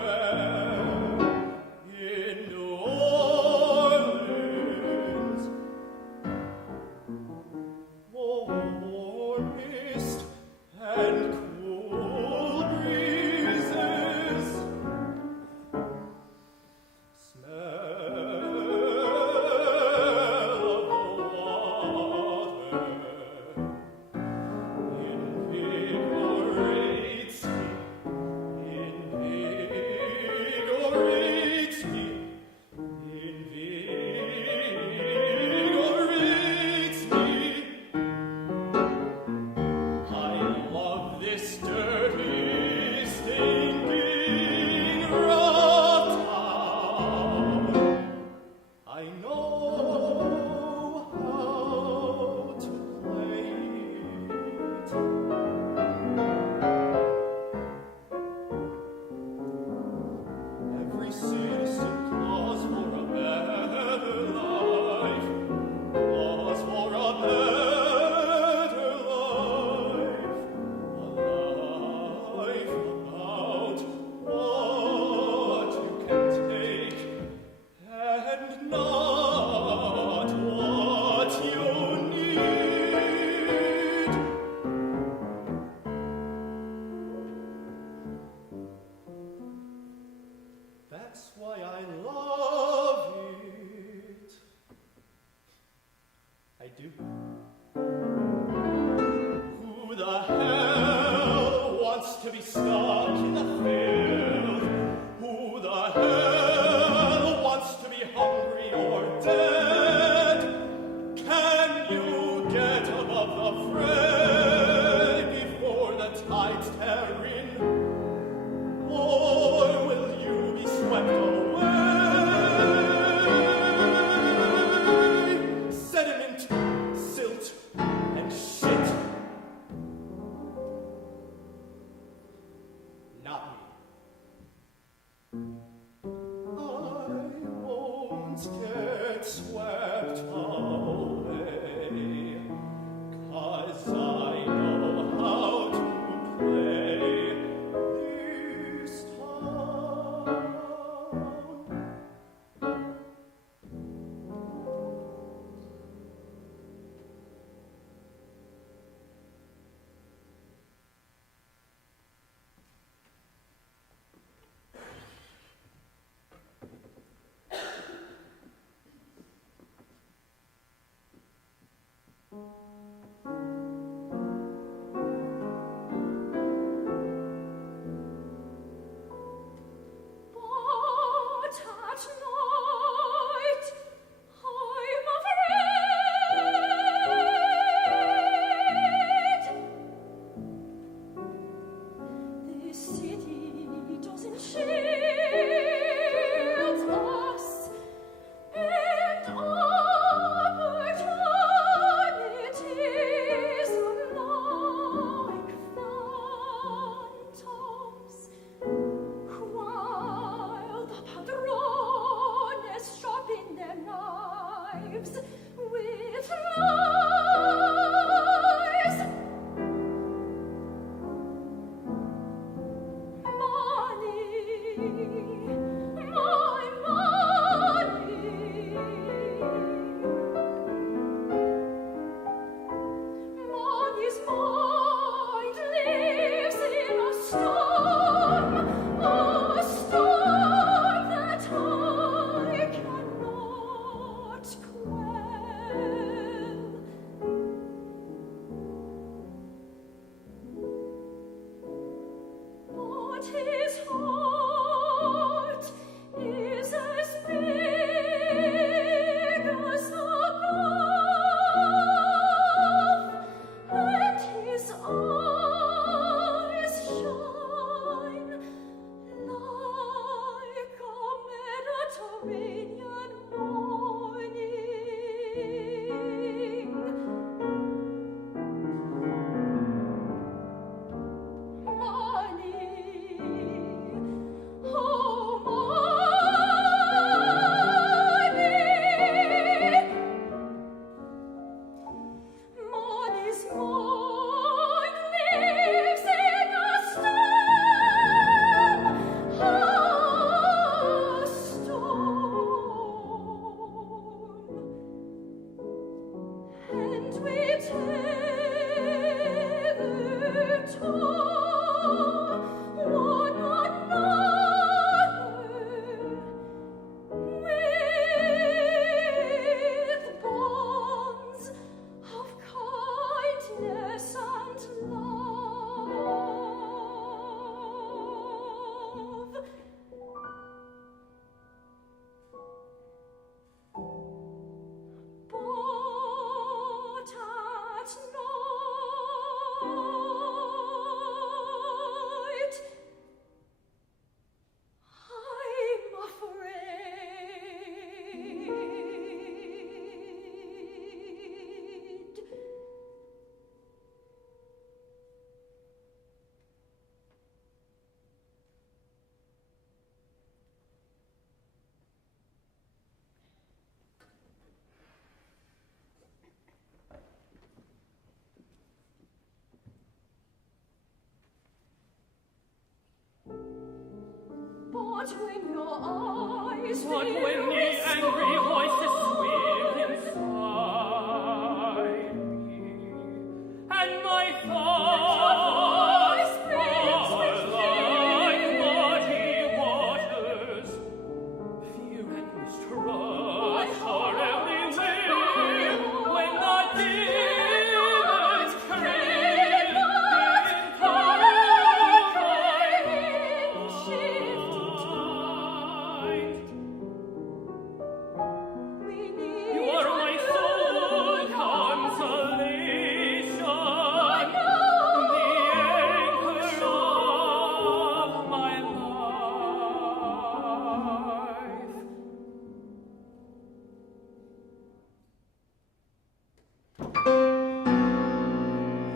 air in New Orleans. Warm mist and cool breezes, smell of the water. Invigorates me. I love this dirty, stinking rough town. I know how to play it. Every citizen calls for a better life, calls for a better life, a life about what you can take and not what you need. That's why I love it. I do. Who the hell wants to be stuck in the field? Who the hell wants to be hungry or dead? Can you get above the fray before the tides tear in? Or will you be swept away? But when your eyes But when the angry voices swim inside me, and my thoughts are like muddy waters, fear and mistrust are everywhere. When the demons crave the You are my sole consolation, the anchor of my life.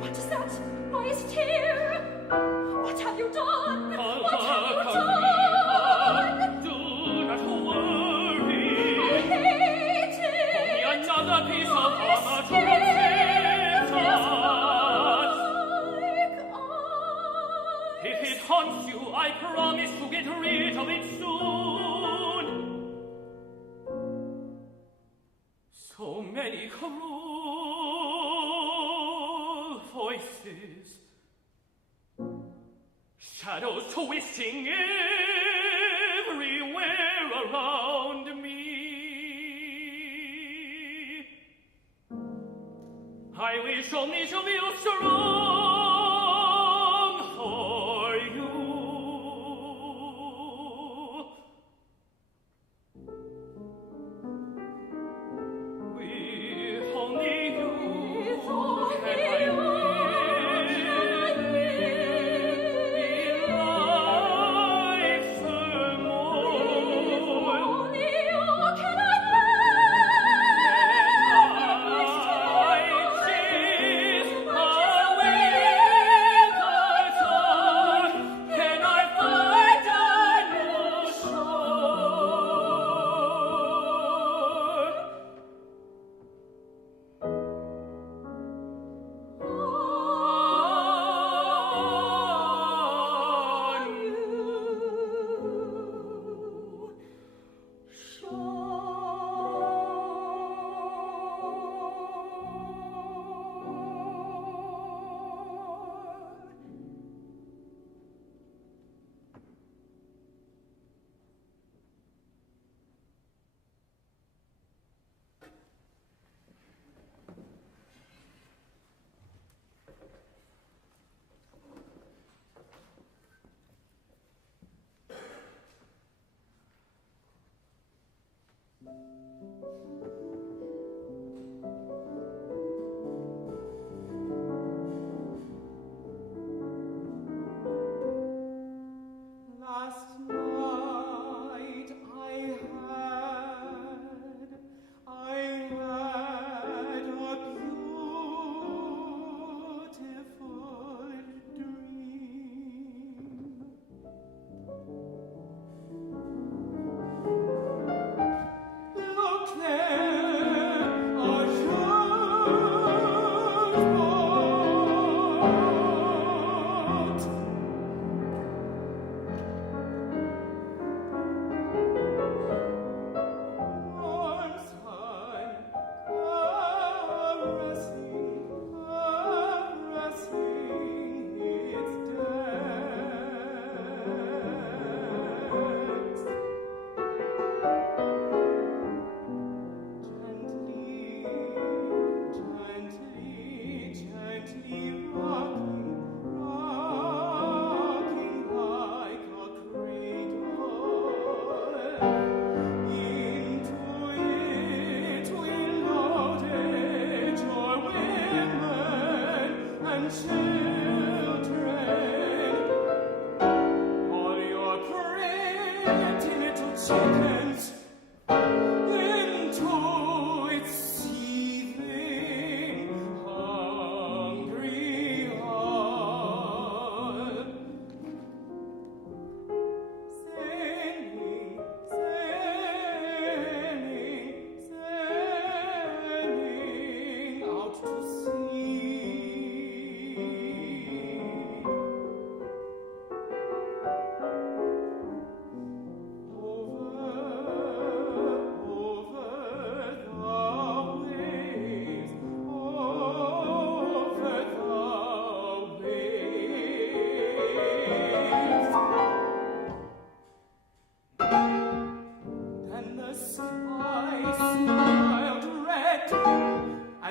What is that? Why is it here? What have you done? What have you done? Do not worry. I hate it. Only another piece of armor to protect us. If it haunts you, I promise to get rid of it soon. So many cruel voices, shadows twisting everywhere around me. I wish only to be strong for you. With only you can I live life's turmoil. Only you can I Last night I had a beautiful dream. Lord,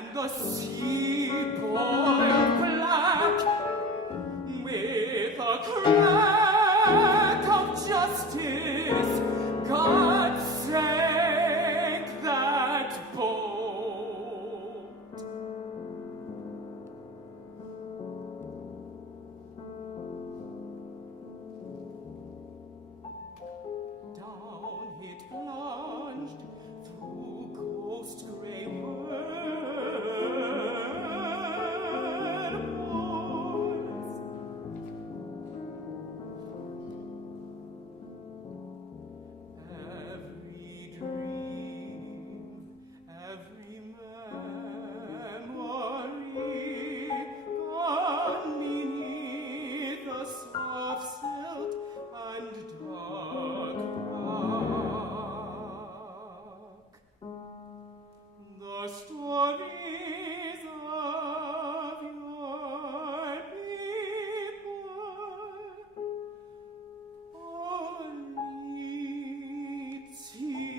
and the sea boiled black with a crack of justice. God sank that boat. Down it plunged through ghost grey wormholes. Every dream, every memory gone beneath the soft silt and dark rock. The stories of your people only tea.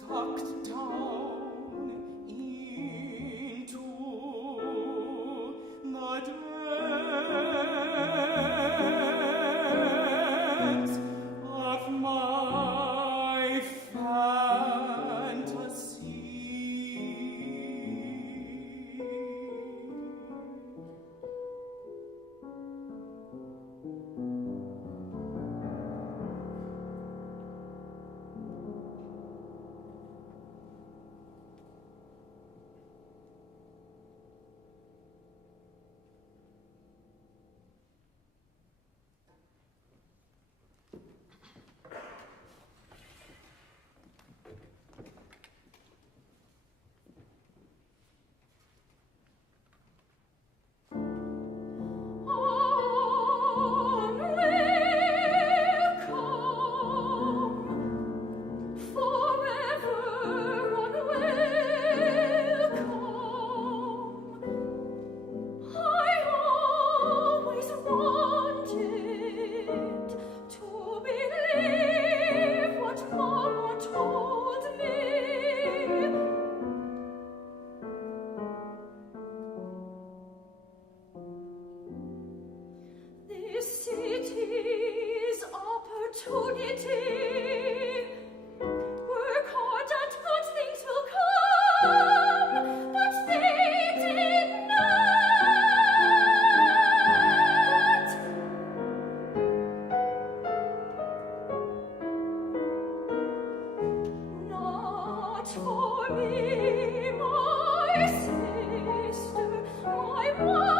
Sucked down into the depths of my fantasy. This city's opportunity. Work hard and good things will come, but they did not. Not for me, my sister, my mother.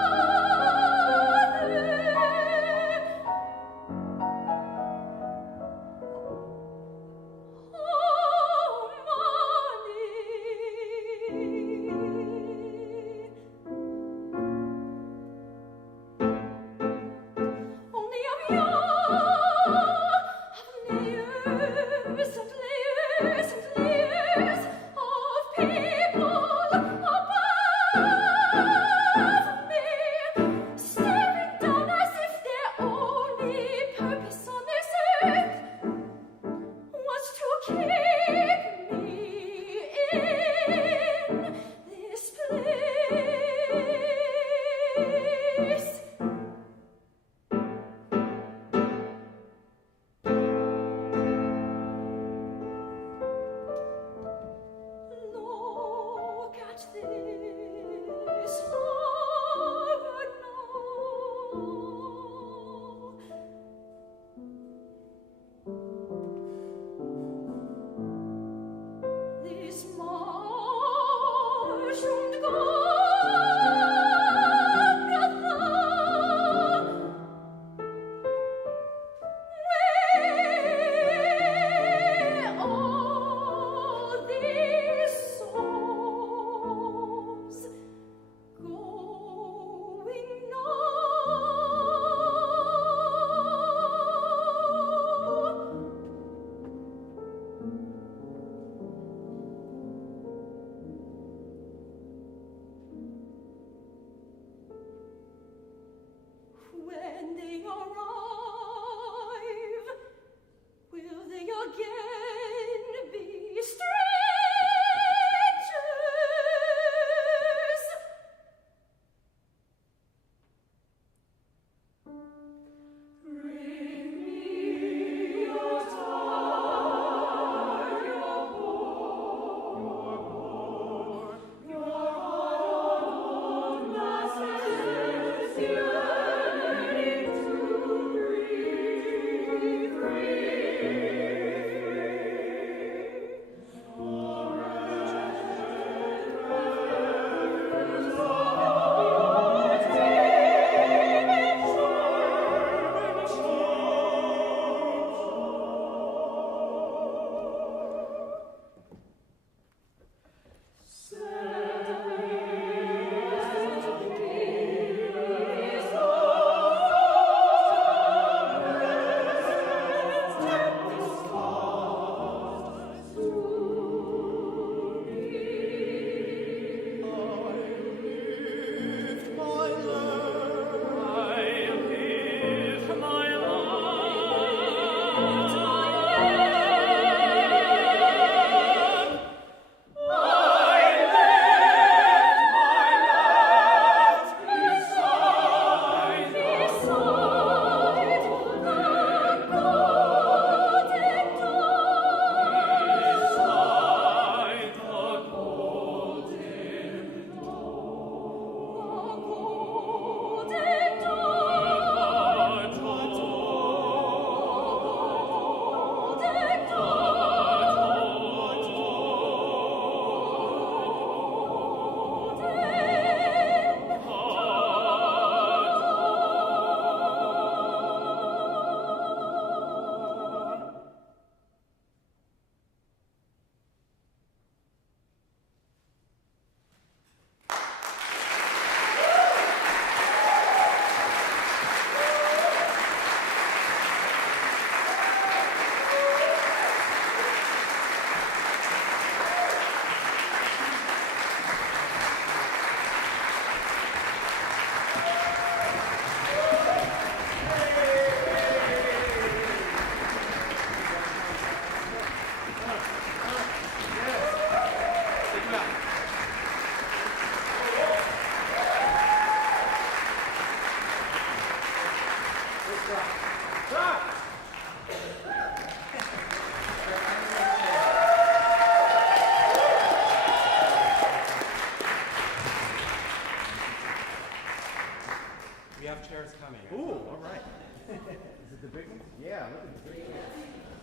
We have chairs coming. Ooh, all right. Is it the big one? Yeah, look at the big one.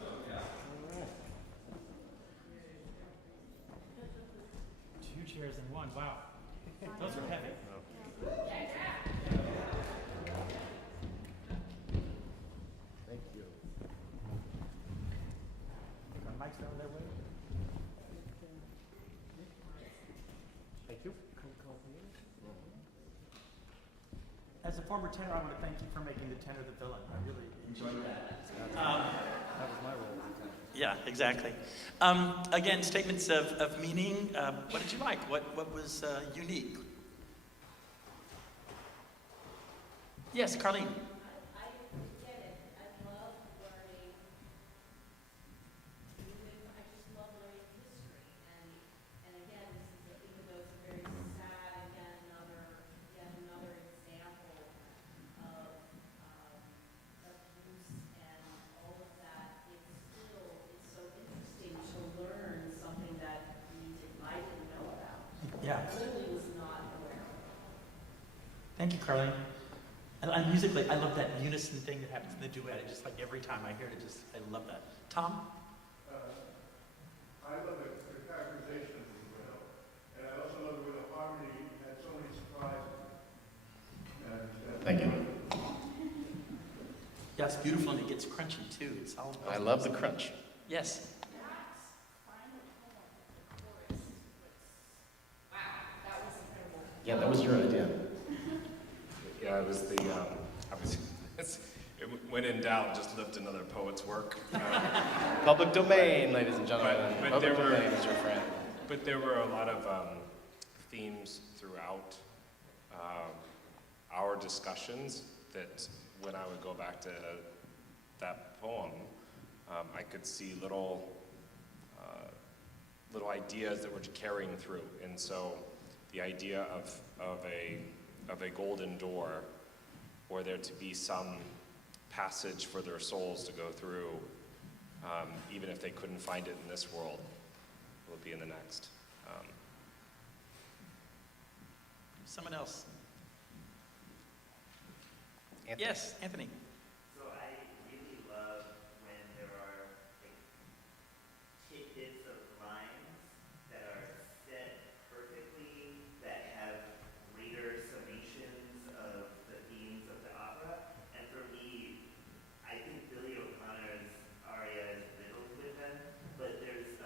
All right. 2 chairs in one. Wow. Those are heavy. Thank you. I think our mics are their way. Thank you. As a former tenor, I want to thank you for making the tenor the villain. I really enjoyed that. That was my role as a tenor. Yeah, exactly. Again, statements of meaning. What did you like? What was unique? Yes, Carlene. Yeah. Thank you, Carlene. And musically, I love that unison thing that happens in the duet. Just like every time I hear it, I love that. Tom? I love the characterization of the duet, and I also love the way the harmony had so many surprises. Thank you. Yeah, it's beautiful and it gets crunchy too. It's all. I love the crunch. Yes. Yeah, that was your idea. Yeah, it was the, when in doubt, just lift another poet's work. Public domain, ladies and gentlemen. But Public there were, domain is your friend. But there were a lot of themes throughout our discussions that when I would go back to that poem, I could see little ideas that were carrying through. And so the idea of a golden door, or there to be some passage for their souls to go through, even if they couldn't find it in this world, will be in the next. Someone else. Anthony. Yes, Anthony. So I really love when there are like tidbits of lines that are said perfectly, that have greater summations of the themes of the opera. And for me, I think Billy O'Connor's aria is riddled with them, but there's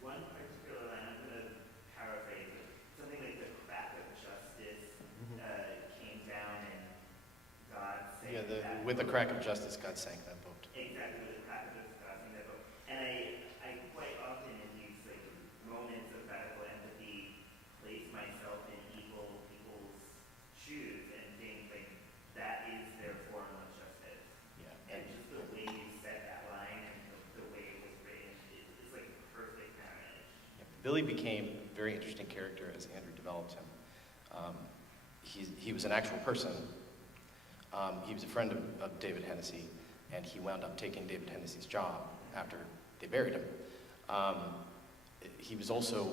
one particular line, I'm going to paraphrase it, something like the crack of justice came down and God sank that with the boat. crack of justice, God sank that boat. Exactly, with the crack of justice, God sank that boat. And I quite often in these like moments of radical empathy place myself in evil people's shoes and think like that is their form of justice. Yeah. And just the way you said that line and the way it was written is like perfect marriage. Billy became a very interesting character as Andrew developed him. He was an actual person. He was a friend of David Hennessy, and he wound up taking David Hennessy's job after they buried him. He was also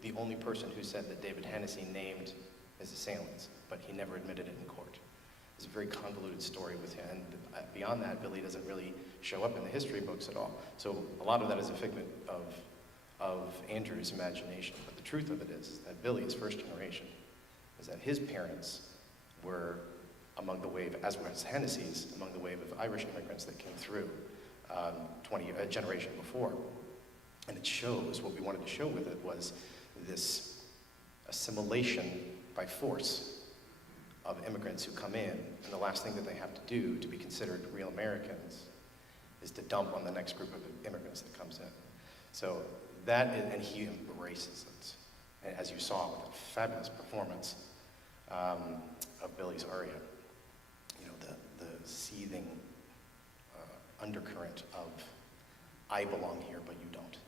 the only person who said that David Hennessy named his assailants, but he never admitted it in court. It's a very convoluted story with him, and beyond that, Billy doesn't really show up in the history books at all. So a lot of that is a figment of Andrew's imagination, but the truth of it is that Billy is first generation, is that his parents were among the wave, as was Hennessy's, among the wave of Irish immigrants that came through a generation before. And it shows, what we wanted to show with it was this assimilation by force of immigrants who come in, and the last thing that they have to do to be considered real Americans is to dump on the next group of immigrants that comes in. So that, and he embraces it, and as you saw with a fabulous performance of Billy's aria. You know, the seething undercurrent of I belong here, but you don't.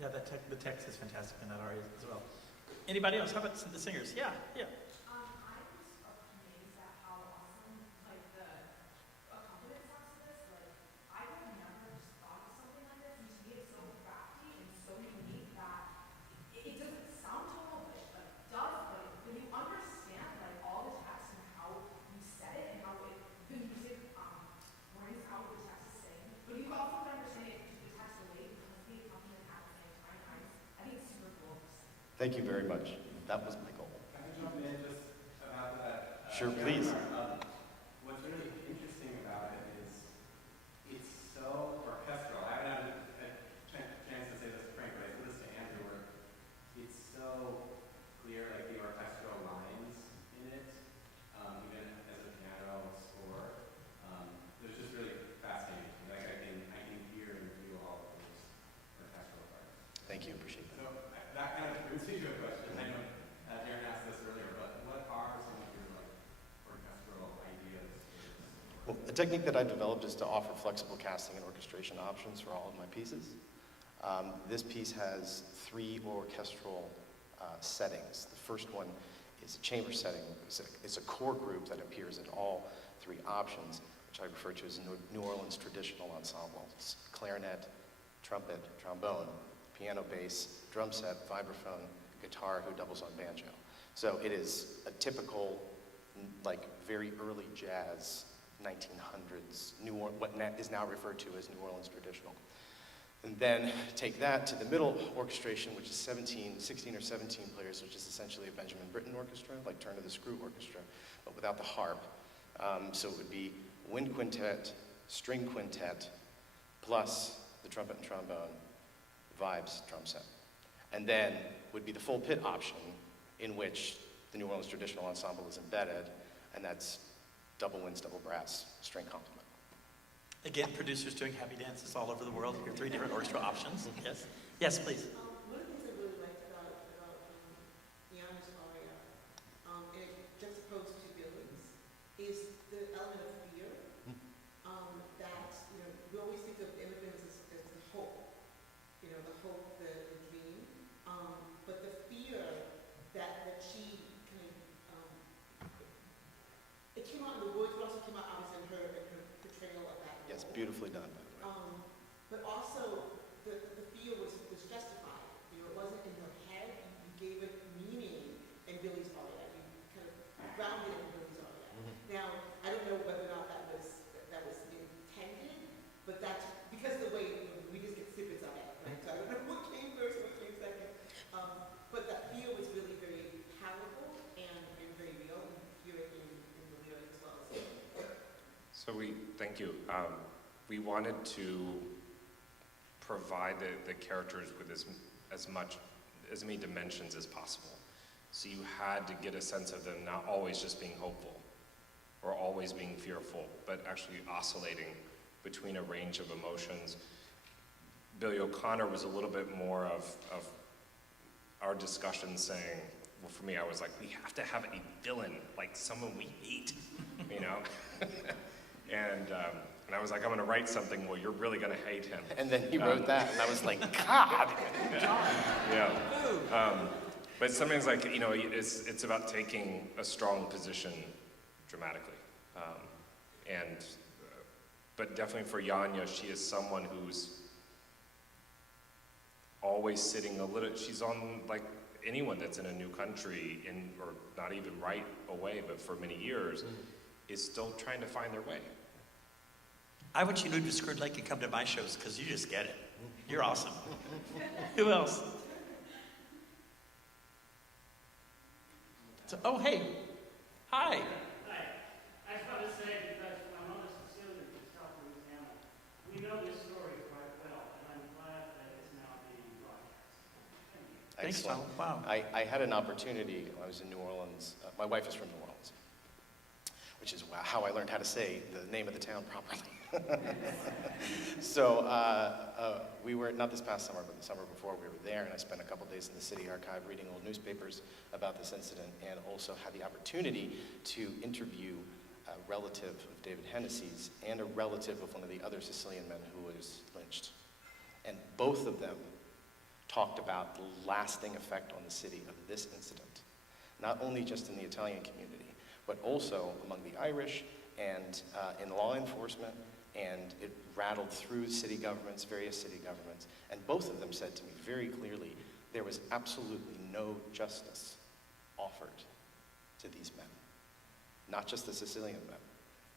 Yeah, the text is fantastic in that aria as well. Anybody else? How about the singers? Yeah. I was amazed at how awesome, like, the accompaniment sounds to this. Like, I would have never just thought of something like this, and to me it's so crafty and so unique that it doesn't sound tonal, but it like, does. But when you understand, like, all the text and how you Thank you very much. That was my goal. Can I jump in just about that? Sure, please. What's really interesting about it is it's so orchestral. I haven't had a chance to say this to Frank, but I said this to Andrew, where it's so clear, like the orchestral lines in it, even as a piano score. It's just really fascinating. Like I can hear and feel all of those orchestral parts. Thank you, appreciate that. So that kind of brings me to a question. I know Darren asked this earlier, but what are some of your orchestral ideas? Well, a technique that I've developed is to offer flexible casting and orchestration options for all of my pieces. This piece has 3 orchestral settings. The first one is a chamber setting. It's a core group that appears in all 3 options, which I refer to as New Orleans traditional ensemble. It's clarinet, trumpet, trombone, piano, bass, drum set, vibraphone, guitar who doubles on banjo. So it is a typical, like very early jazz, 1900s, what is now referred to as New Orleans traditional. And then take that to the middle orchestration, which is 16 or 17 players, which is essentially a Benjamin Britten orchestra, like Turn of the Screw orchestra, but without the harp. So it would be wind quintet, string quintet, plus the trumpet and trombone, vibes, drum set. And then would be the full pit option, in which the New Orleans traditional ensemble is embedded, and that's double winds, double brass, string complement. Again, producers doing happy dances all over the world. Here are 3 different orchestral options. Yes? Yes, please. One of the things I really liked about Iana's aria, and juxtaposed to Billy's, is the element of fear. That, we always think of immigrants as the hope, the hope, the dream. But the fear that she kind of, it came out in the words, but also came out obviously in her portrayal of that. Yes, beautifully done, by the way. But also, the fear was justified. It wasn't in her head. You gave it meaning in Billy's aria. You kind of grounded it in Billy's aria. Now, I don't know whether or not that was intended, but that's because of the way we just get snippets of it. Right? So I don't know what came first, what came second. But that fear was really very palatable and very real. You hear it in the lyrics as well. So thank you. We wanted to provide the characters with as many dimensions as possible. So you had to get a sense of them not always just being hopeful or always being fearful, but actually oscillating between a range of emotions. Billy O'Connor was a little bit more of our discussion saying, well, for me, I was like, we have to have a villain, like someone we hate, And I was like, I'm going to write something, well, you're really going to hate him. And then he wrote that, and I was like, God, John. Yeah. But sometimes, like, it's about taking a strong position dramatically. But definitely for Yanya, she is someone who's always sitting she's on, like, anyone that's in a new country, or not even right away, but for many years, is still trying to find their way. I want you to move to Screwed Lake and come to my shows, because you just get it. You're awesome. Who else? Oh, hey. Hi. Hi. I just want to say, because I'm on a Sicilian from South Louisiana, we know this story quite well, and I'm glad that it's now being broadcast. Thank you. Excellent. Wow. I had an opportunity when I was in New Orleans. My wife is from New Orleans, which is how I learned how to say the name of the town properly. So we were, not this past summer, but the summer before, we were there, and I spent a couple days in the city archive reading old newspapers about this incident, and also had the opportunity to interview a relative of David Hennessy's and a relative of one of the other Sicilian men who was lynched. And both of them talked about the lasting effect on the city of this incident, not only just in the Italian community, but also among the Irish and in law enforcement, and it rattled through city governments, various city governments, and both of them said to me very clearly, there was absolutely no justice offered to these men. Not just the Sicilian men,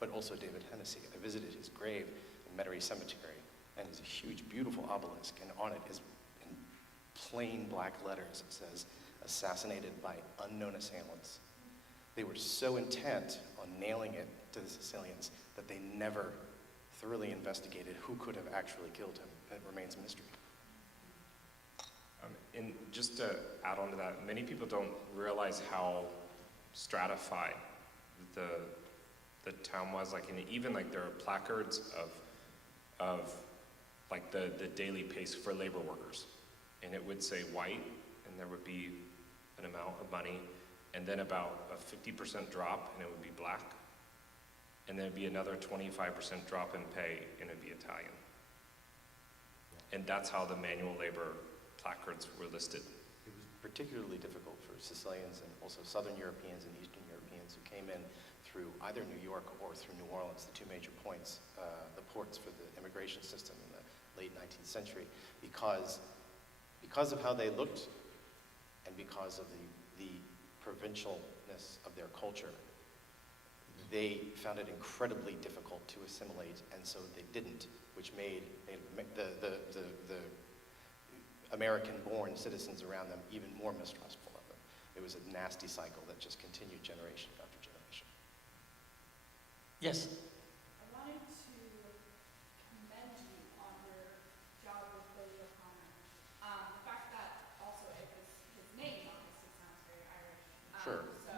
but also David Hennessy. I visited his grave in Metairie Cemetery, and it's a huge, beautiful obelisk, and on it is, in plain black letters, it says, "A assassinated by unknown assailants. They were so intent on nailing it to the Sicilians that they never thoroughly investigated who could have actually killed him. It remains a mystery. And just to add on to that, many people don't realize how stratified the town was. Like, and even like there are placards of like the daily pace for labor workers, and it would say white, and there would be an amount of money, and then about a 50% drop, and it would be black, and then it'd be another 25% drop in pay, and it'd be Italian. And that's how the manual labor placards were listed. It was particularly difficult for Sicilians and also Southern Europeans and Eastern Europeans who came in through either New York or through New Orleans, the two major points, the ports for the immigration system in the late 19th century, because of how they looked and because of the provincialness of their culture. They found it incredibly difficult to assimilate, and so they didn't, which made the American-born citizens around them even more mistrustful of them. It was a nasty cycle that just continued generation after generation. Yes? I wanted to commend you on your job with Billy O'Connor. The fact that also his name obviously sounds very Irish. Sure. So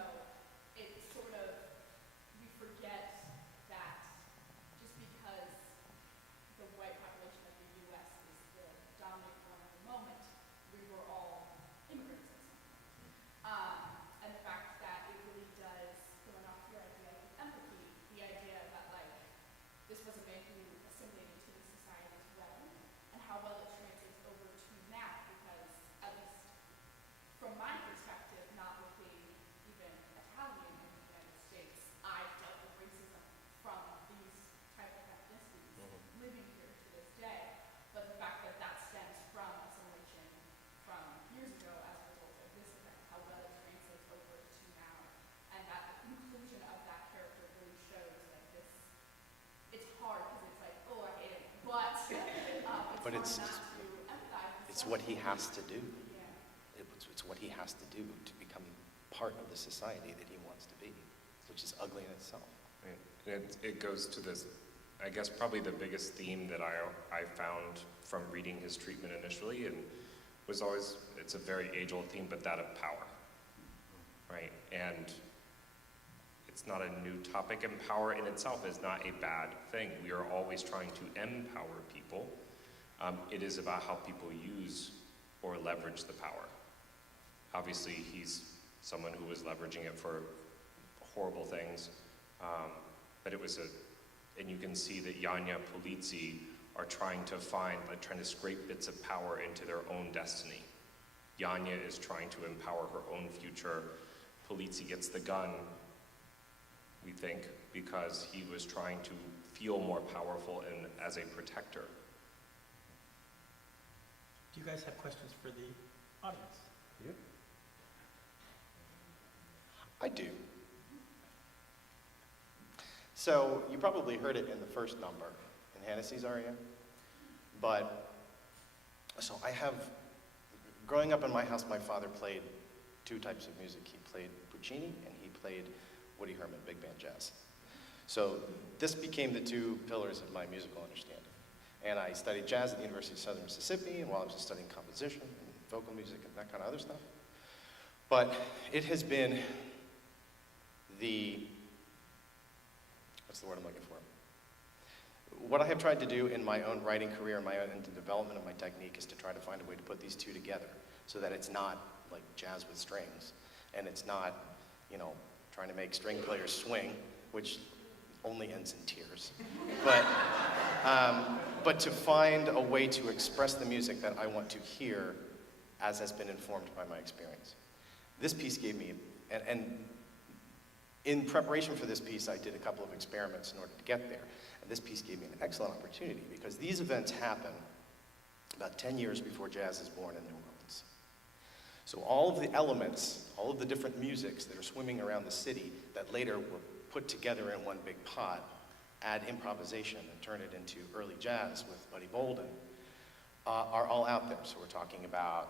it sort of, we forget that just because the white population of the U.S. is the dominant one at the moment, we were all immigrants at some point. And the fact that it really does, going off your idea of empathy, the idea that like, this was a man who assimilated to the society as well, and how well it translates over to now, because at least from my perspective, not with being even Italian in the United States, I've dealt with racism from these type of ethnicities living here to this day. But the fact that that stems from assimilation from years ago as a result of this event, how well it translates over to now, and that inclusion of that character really shows like this. It's hard because it's like, oh, I hate it, but But it's hard not to empathize. It's what he has to do. Yeah. It's what he has to do to become part of the society that he wants to be, which is ugly in itself. It goes to this, I guess probably the biggest theme that I found from reading his treatment initially, and was always, it's a very age-old theme, but that of power, right? And it's not a new topic, and power in itself is not a bad thing. We are always trying to empower people. It is about how people use or leverage the power. Obviously, he's someone who was leveraging it for horrible things, but it was and you can see that Janja Polizzi are trying to scrape bits of power into their own destiny. Janja is trying to empower her own future. Polizzi gets the gun, we think, because he was trying to feel more powerful and as a protector. Do you guys have questions for the audience? Yep. I do. So you probably heard it in the first number in Hennessy's aria, but so growing up in my house, my father played two types of music. He played Puccini and he played Woody Herman, big band jazz. So this became the two pillars of my musical understanding. And I studied jazz at the University of Southern Mississippi, and while I was studying composition and vocal music and that kind of other stuff. But it has been what's the word I'm looking for? What I have tried to do in my own writing career, in the development of my technique, is to try to find a way to put these two together so that it's not like jazz with strings, and it's not, trying to make string players swing, which only ends in tears. But to find a way to express the music that I want to hear as has been informed by my experience. This piece gave me, and in preparation for this piece, I did a couple of experiments in order to get there. And this piece gave me an excellent opportunity because these events happen about 10 years before jazz is born in New Orleans. So all of the elements, all of the different musics that are swimming around the city that later were put together in one big pot, add improvisation and turn it into early jazz with Buddy Bolden, are all out there. So we're talking about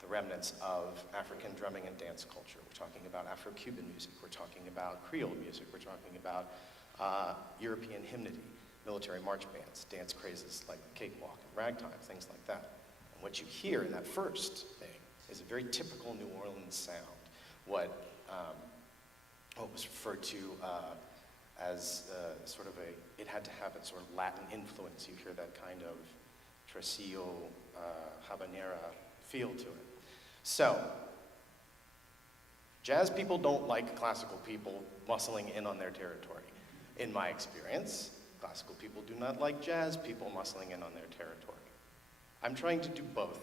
the remnants of African drumming and dance culture. We're talking about Afro-Cuban music. We're talking about Creole music. We're talking about European hymnody, military march bands, dance crazes like cakewalk and ragtime, things like that. And what you hear in that first thing is a very typical New Orleans sound, what was referred to as sort of it had to have a sort of Latin influence. You hear that kind of tresillo, habanera feel to it. So, jazz people don't like classical people muscling in on their territory. In my experience, classical people do not like jazz people muscling in on their territory. I'm trying to do both.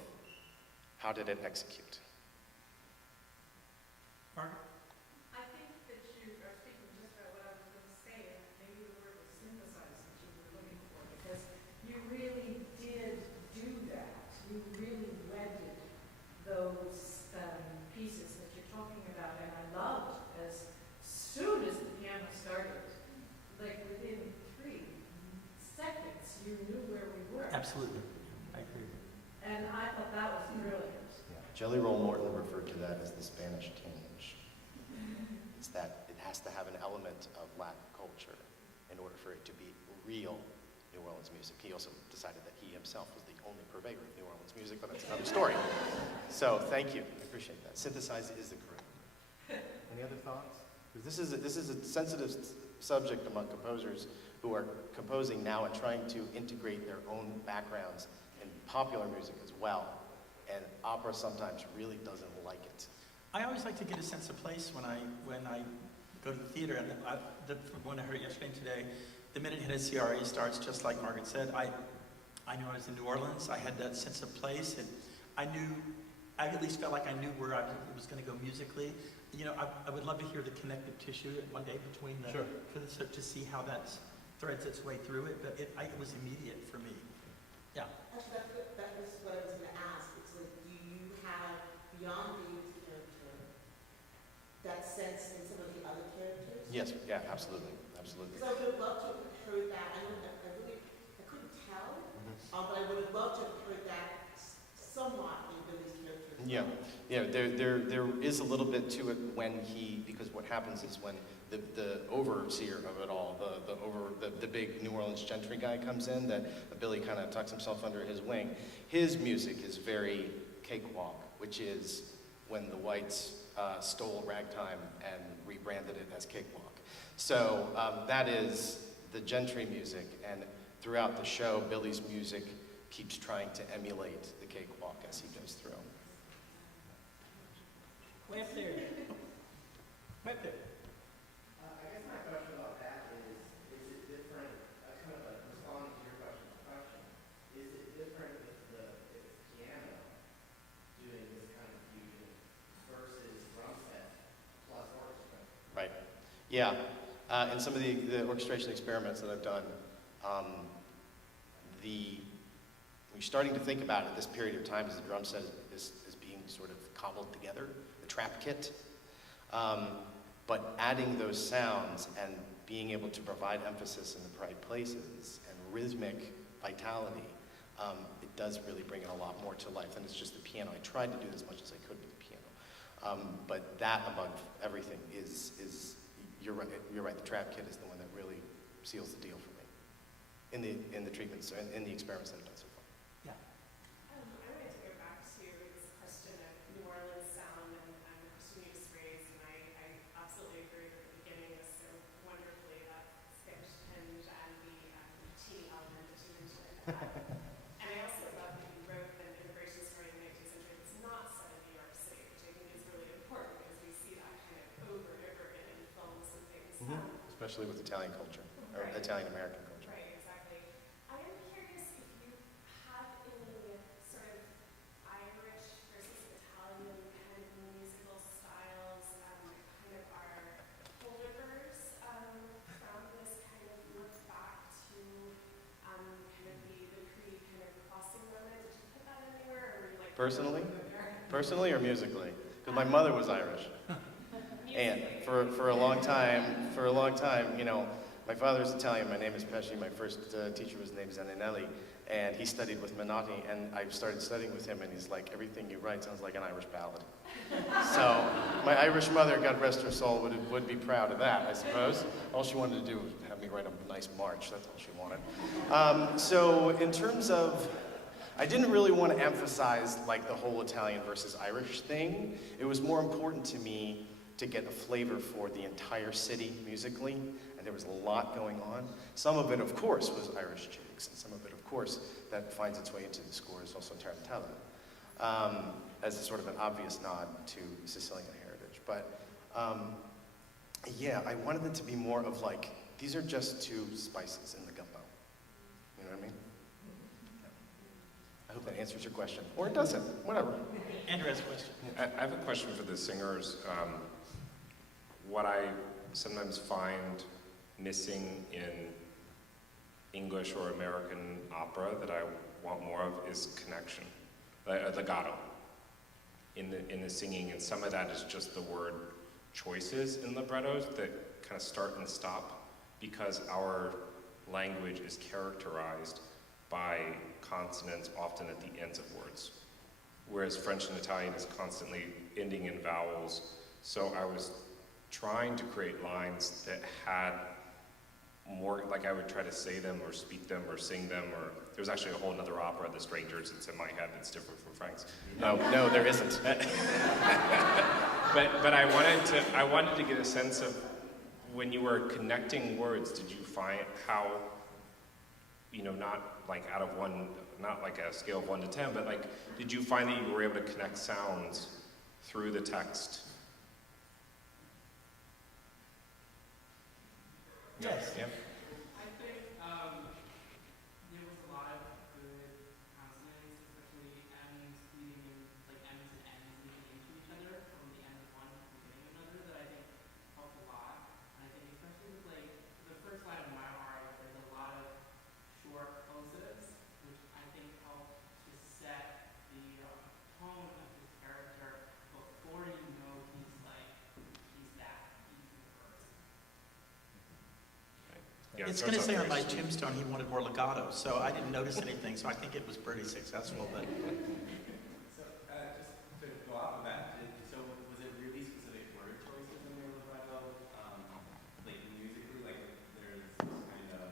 How did it execute? Margaret? I think that you are speaking just about what I was going to say, and maybe the word was synthesize that you were looking for, because you really did do that. You really wedded those pieces that you're talking about, and I loved as soon as the piano started, like within 3 seconds, you knew where we were. Absolutely, I agree. And I thought that was brilliant. Yeah. Jelly Roll Morton referred to that as the Spanish tinge. It's that it has to have an element of Latin culture in order for it to be real New Orleans music. He also decided that he himself was the only purveyor of New Orleans music, but that's another story. So thank you, I appreciate that. Synthesize is the groove. Any other thoughts? Because this is a sensitive subject among composers who are composing now and trying to integrate their own backgrounds in popular music as well. And opera sometimes really doesn't like it. I always like to get a sense of place when I go to the theater. And when I heard it yesterday and today, the minute CRE starts, just like Margaret said, I knew I was in New Orleans. I had that sense of place, and I at least felt like I knew where I was going to go musically. You know, I would love to hear the connective tissue one day between to see how that threads its way through it. But it was immediate for me. Yeah. Actually, that was what I was going to ask. It's like, do you have, beyond the youth character, that sense in some of the other characters? Yes, yeah, absolutely, absolutely. Because I would have loved to have heard that. I couldn't tell, but I would have loved to have heard that somewhat in Billy's character. Yeah, there is a little bit to it because what happens is when the overseer of it all, the big New Orleans gentry guy comes in, that Billy kind of tucks himself under his wing. His music is very cakewalk, which is when the whites stole ragtime and rebranded it as cakewalk. So that is the gentry music, and throughout the show, Billy's music keeps trying to emulate the cakewalk as he goes through. Way up there. Way up there. I guess my question about that is it different, kind of like responding to your question, is it different if it's piano doing this kind of fusion versus drum set plus orchestra? Right. Yeah. In some of the orchestration experiments that I've done, we're starting to think about it this period of time as the drum set is being sort of cobbled together, the trap kit. But adding those sounds and being able to provide emphasis in the right places and rhythmic vitality, it does really bring it a lot more to life than it's just the piano. I tried to do as much as I could with the piano. But that above everything is you're right, the trap kit is the one that really seals the deal for me in the treatments, in the experiments that I've done so far. Yeah. I wanted to go back to this question of New Orleans sound and Christian used phrase, and I absolutely agree that the beginning was so wonderfully that Spanish tinge and the tea element that you mentioned. And I also love that you wrote an immigration story in the 19th century that's not set in New York City, which I think is really important because we see that kind of over and over again in films and things. Especially with Italian culture, or Right. Italian-American culture. Right, exactly. I am curious if you have any sort of Irish versus Italian kind of musical styles, kind of our holdovers from this kind of look back to kind of the pre kind of crossing moment. Did you put that anywhere, or were you like Personally or musically? Because my mother was Irish. And for a long time, you know, My father is Italian, my name is Pesci, my first teacher was named Zaninelli, and he studied with Menotti, and I started studying with him, and he's like, everything you write sounds like an Irish ballad. So, my Irish mother, God rest her soul, would be proud of that, I suppose. All she wanted to do was have me write a nice march, that's all she wanted. So, in terms of, I didn't really want to emphasize like the whole Italian versus Irish thing. It was more important to me to get a flavor for the entire city musically, and there was a lot going on. Some of it, of course, was Irish jigs, and some of it, of course, that finds its way into the score is also tarantella, as a sort of an obvious nod to Sicilian heritage. But yeah, I wanted it to be more of like, these are just two spices in the gumbo. You know what I mean? I hope that answers your question. Or it doesn't, whatever. Andrew has a question. I have a question for the singers. What I sometimes find missing in English or American opera that I want more of is connection, legato in the singing, and some of that is just the word choices in librettos that kind of start and stop because our language is characterized by consonants often at the ends of words, whereas French and Italian is constantly ending in vowels. So I was trying to create lines that had more, like I would try to say them or speak them or sing them, or there's actually a whole other opera, The Strangers, that's in my head that's different from Frank's. No, there isn't. But I wanted to get a sense of when you were connecting words, did you find how, you know, not like out of one, not like a scale of 1 to 10, but like, did you find that you were able to connect sounds through the text? Yes. Yeah. I think there was a lot of good consonants, especially M's leading in, like M's and N's leading into each other from the end of one to the beginning of another that I think helped a lot. And I think especially with like the first line of my aria, there's a lot of short plosives, which I think helped to set the tone of his character before you know he's that deep in the verse. Yeah, It's so going to say on my first. tombstone he wanted more legato, so I didn't notice anything, so I think it was pretty successful. But So, just to go off of that, so was it really specific word choices in your libretto, like musically, like there's this kind of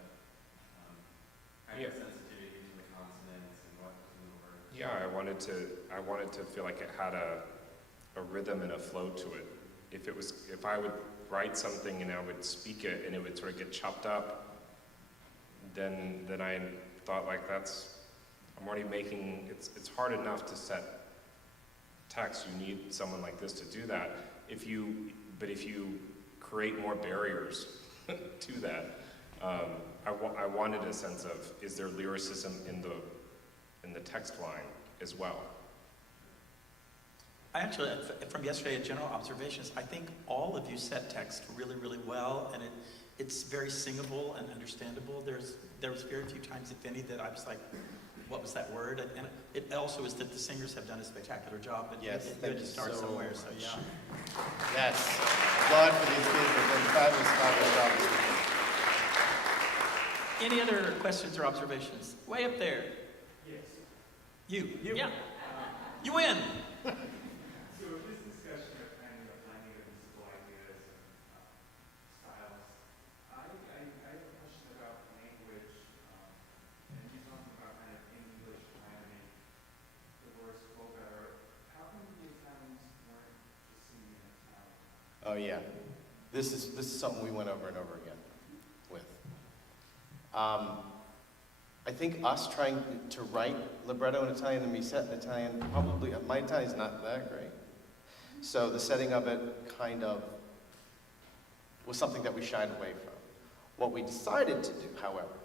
sensitivity to the consonants and what was in the word? Yeah, I wanted to feel like it had a rhythm and a flow to it. If I would write something and I would speak it and it would sort of get chopped up, then I thought like I'm already making, it's hard enough to set text. You need someone like this to do that. If you create more barriers to that, I wanted a sense of, is there lyricism in the text line as well? I actually, from yesterday at General Observations, I think all of you set text really, really well, and it's very singable and understandable. There was very few times, if any, that I was like, what was that word? And it also is that the singers have done a spectacular job, but Yes, you thank had to you start so somewhere, much. so yeah. Yes. Applaud for these kids. They've done fabulous job. Any other questions or observations? Way up there. Yes. You. Yeah. You win. So this discussion of kind of blending of musical ideas and styles, I have a question about language, and you're talking about kind of in English trying to make the words flow better. How come the Italians weren't just singing in Italian? Oh yeah, this is something we went over and over again with. I think us trying to write libretto in Italian and be set in Italian, probably, my Italian's not that great. So the setting of it kind of was something that we shied away from. What we decided to do, however,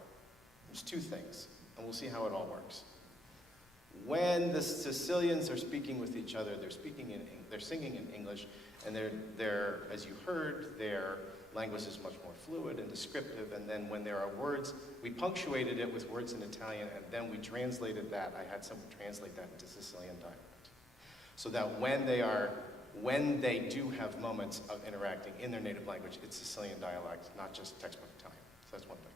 was two things, and we'll see how it all works. When the Sicilians are speaking with each other, they're singing in English, and they're, as you heard, their language is much more fluid and descriptive, and then when there are words, we punctuated it with words in Italian, and then we translated that. I had someone translate that into Sicilian dialect. So that when they do have moments of interacting in their native language, it's Sicilian dialect, not just textbook Italian. So that's one thing.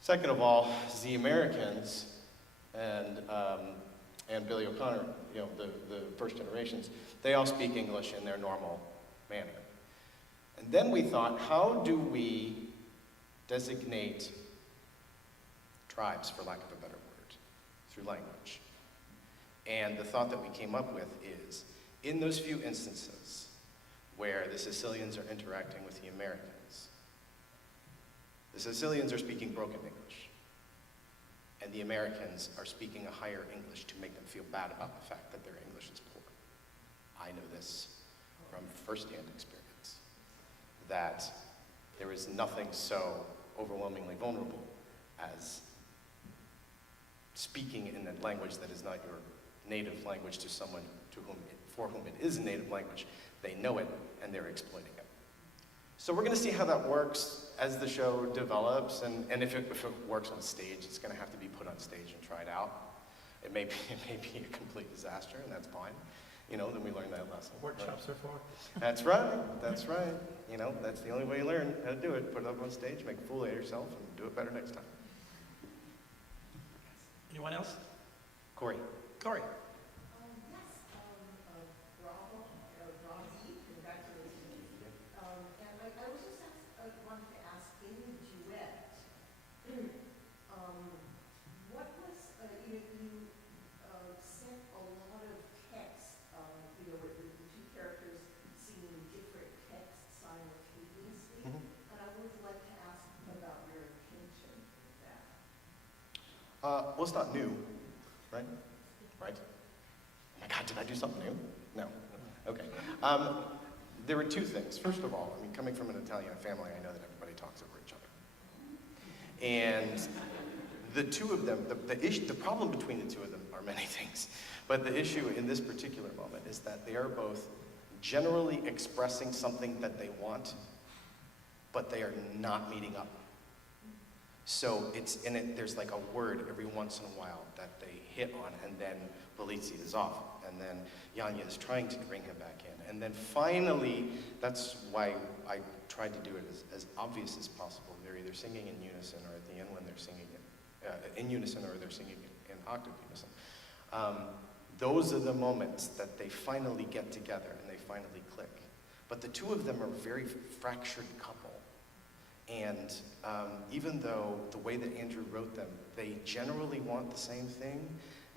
Second of all, the Americans and Billy O'Connor, you know, the first generations, they all speak English in their normal manner. And then we thought, how do we designate tribes, for lack of a better word, through language? And the thought that we came up with is, in those few instances where the Sicilians are interacting with the Americans, the Sicilians are speaking broken English, and the Americans are speaking a higher English to make them feel bad about the fact that their English is poor. I know this from firsthand experience, that there is nothing so overwhelmingly vulnerable as speaking in a language that is not your native language to someone for whom it is a native language. They know it, and they're exploiting it. So we're going to see how that works as the show develops, and if it works on stage, it's going to have to be put on stage and tried out. It may be a complete disaster, and that's fine. You know, then we learn that lesson. Workshops are for. That's right, that's right. You know, that's the only way you learn how to do it. Put it up on stage, make a fool of yourself, and do it better next time. Anyone else? Corey. Corey. Bravo, congratulations. And I was just wanted to ask, in the duet, what was, you sent a lot of text, with the two characters singing different texts simultaneously, and I would like to ask about your intention with that. Well, it's not new, right? Right? Oh my God, did I do something new? No. Okay. There were two things. First of all, I mean, coming from an Italian family, I know that everybody talks over each other. And the two of them, the problem between the two of them are many things. But the issue in this particular moment is that they are both generally expressing something that they want, but they are not meeting up. So it's in it, there's like a word every once in a while that they hit on, and then Pellicciotti is off, and then Janja is trying to bring him back in. And then finally, that's why I tried to do it as obvious as possible. They're either singing in unison, or at the end when they're singing it in unison, or they're singing it in octave unison. Those are the moments that they finally get together and they finally click. But the two of them are a very fractured couple. And even though the way that Andrew wrote them, they generally want the same thing,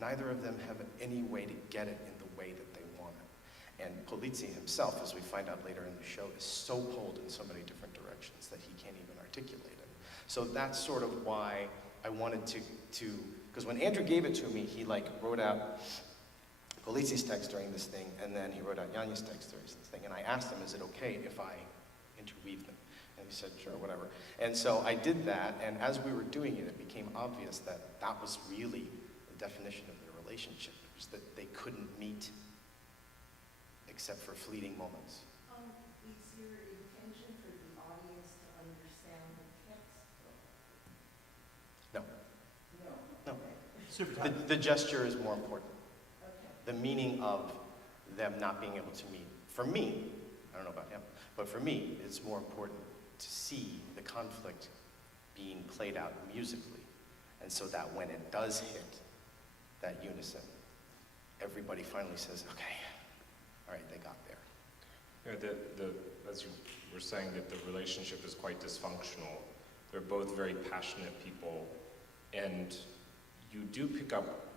neither of them have any way to get it in the way that they want it. And Pellicciotti himself, as we find out later in the show, is so pulled in so many different directions that he can't even articulate it. So that's sort of why I wanted to because when Andrew gave it to me, he wrote out Pelliciottti's text during this thing, and then he wrote out Janja's text during this thing. And I asked him, is it okay if I interweave them? And he said, sure, whatever. And so I did that, and as we were doing it, it became obvious that that was really the definition of their relationship, was that they couldn't meet except for fleeting moments. Is your intention for the audience to understand the text? No. No. No. Okay. The gesture is more important. Okay. The meaning of them not being able to meet. For me, I don't know about him, but for me, it's more important to see the conflict being played out musically. And so that when it does hit that unison, everybody finally says, okay, all right, they got there. As you were saying, that the relationship is quite dysfunctional. They're both very passionate people, and you do pick up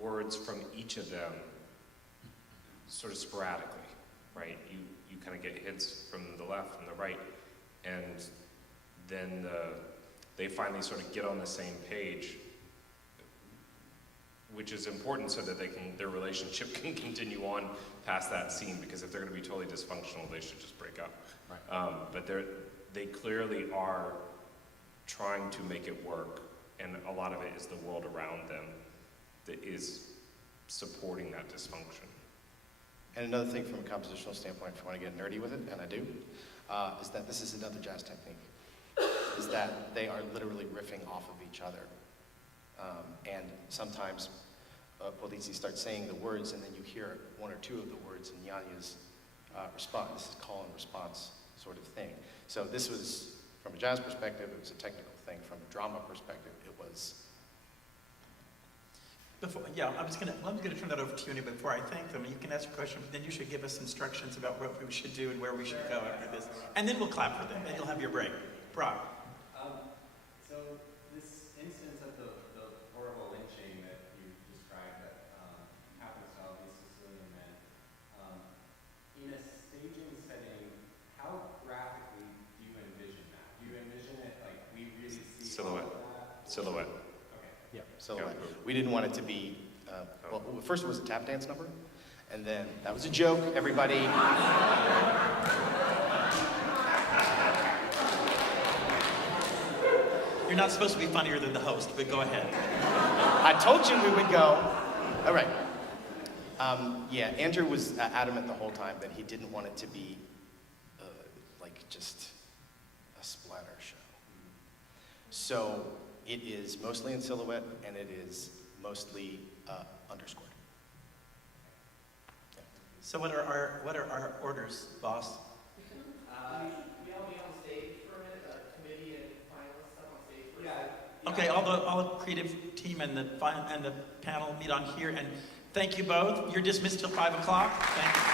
words from each of them sort of sporadically, right? You kind of get hints from the left and the right, and then they finally sort of get on the same page, which is important so that their relationship can continue on past that scene, because if they're going to be totally dysfunctional, they should just break up. Right. But they clearly are trying to make it work, and a lot of it is the world around them that is supporting that dysfunction. And another thing from a compositional standpoint, if you want to get nerdy with it, and I do, is that this is another jazz technique, is that they are literally riffing off of each other. And sometimes Pellicciotti starts saying the words, and then you hear one or two of the words in Janja's response. This is call and response sort of thing. So this was From a jazz perspective, it was a technical thing. From a drama perspective, it was. I'm gonna turn that over to you anyway. Before I thank them, you can ask a question, but then you should give us instructions about what we should do and where we should go after this. And then we'll clap for them, and you'll have your break. Brock. So this instance of the horrible lynching that you described that happens to all these Sicilian men, in a staging setting, how graphically do you envision that? Do you envision it like we really see Silhouette. all of that? Silhouette. Yeah, silhouette. We didn't want it to be, well, first it was a tap dance number, and then that was a joke, everybody. You're not supposed to be funnier than the host, but go ahead. I told you we would go. All right. Yeah, Andrew was adamant the whole time that he didn't want it to be like just a splatter show. So it is mostly in silhouette, and it is mostly underscored. Yeah. So what are our orders, boss? We all be on stage for a minute, committee and finalists up on stage for a second. Okay, all the creative team and the panel meet on here, and thank you both. You're dismissed till 5 o'clock. Thank you.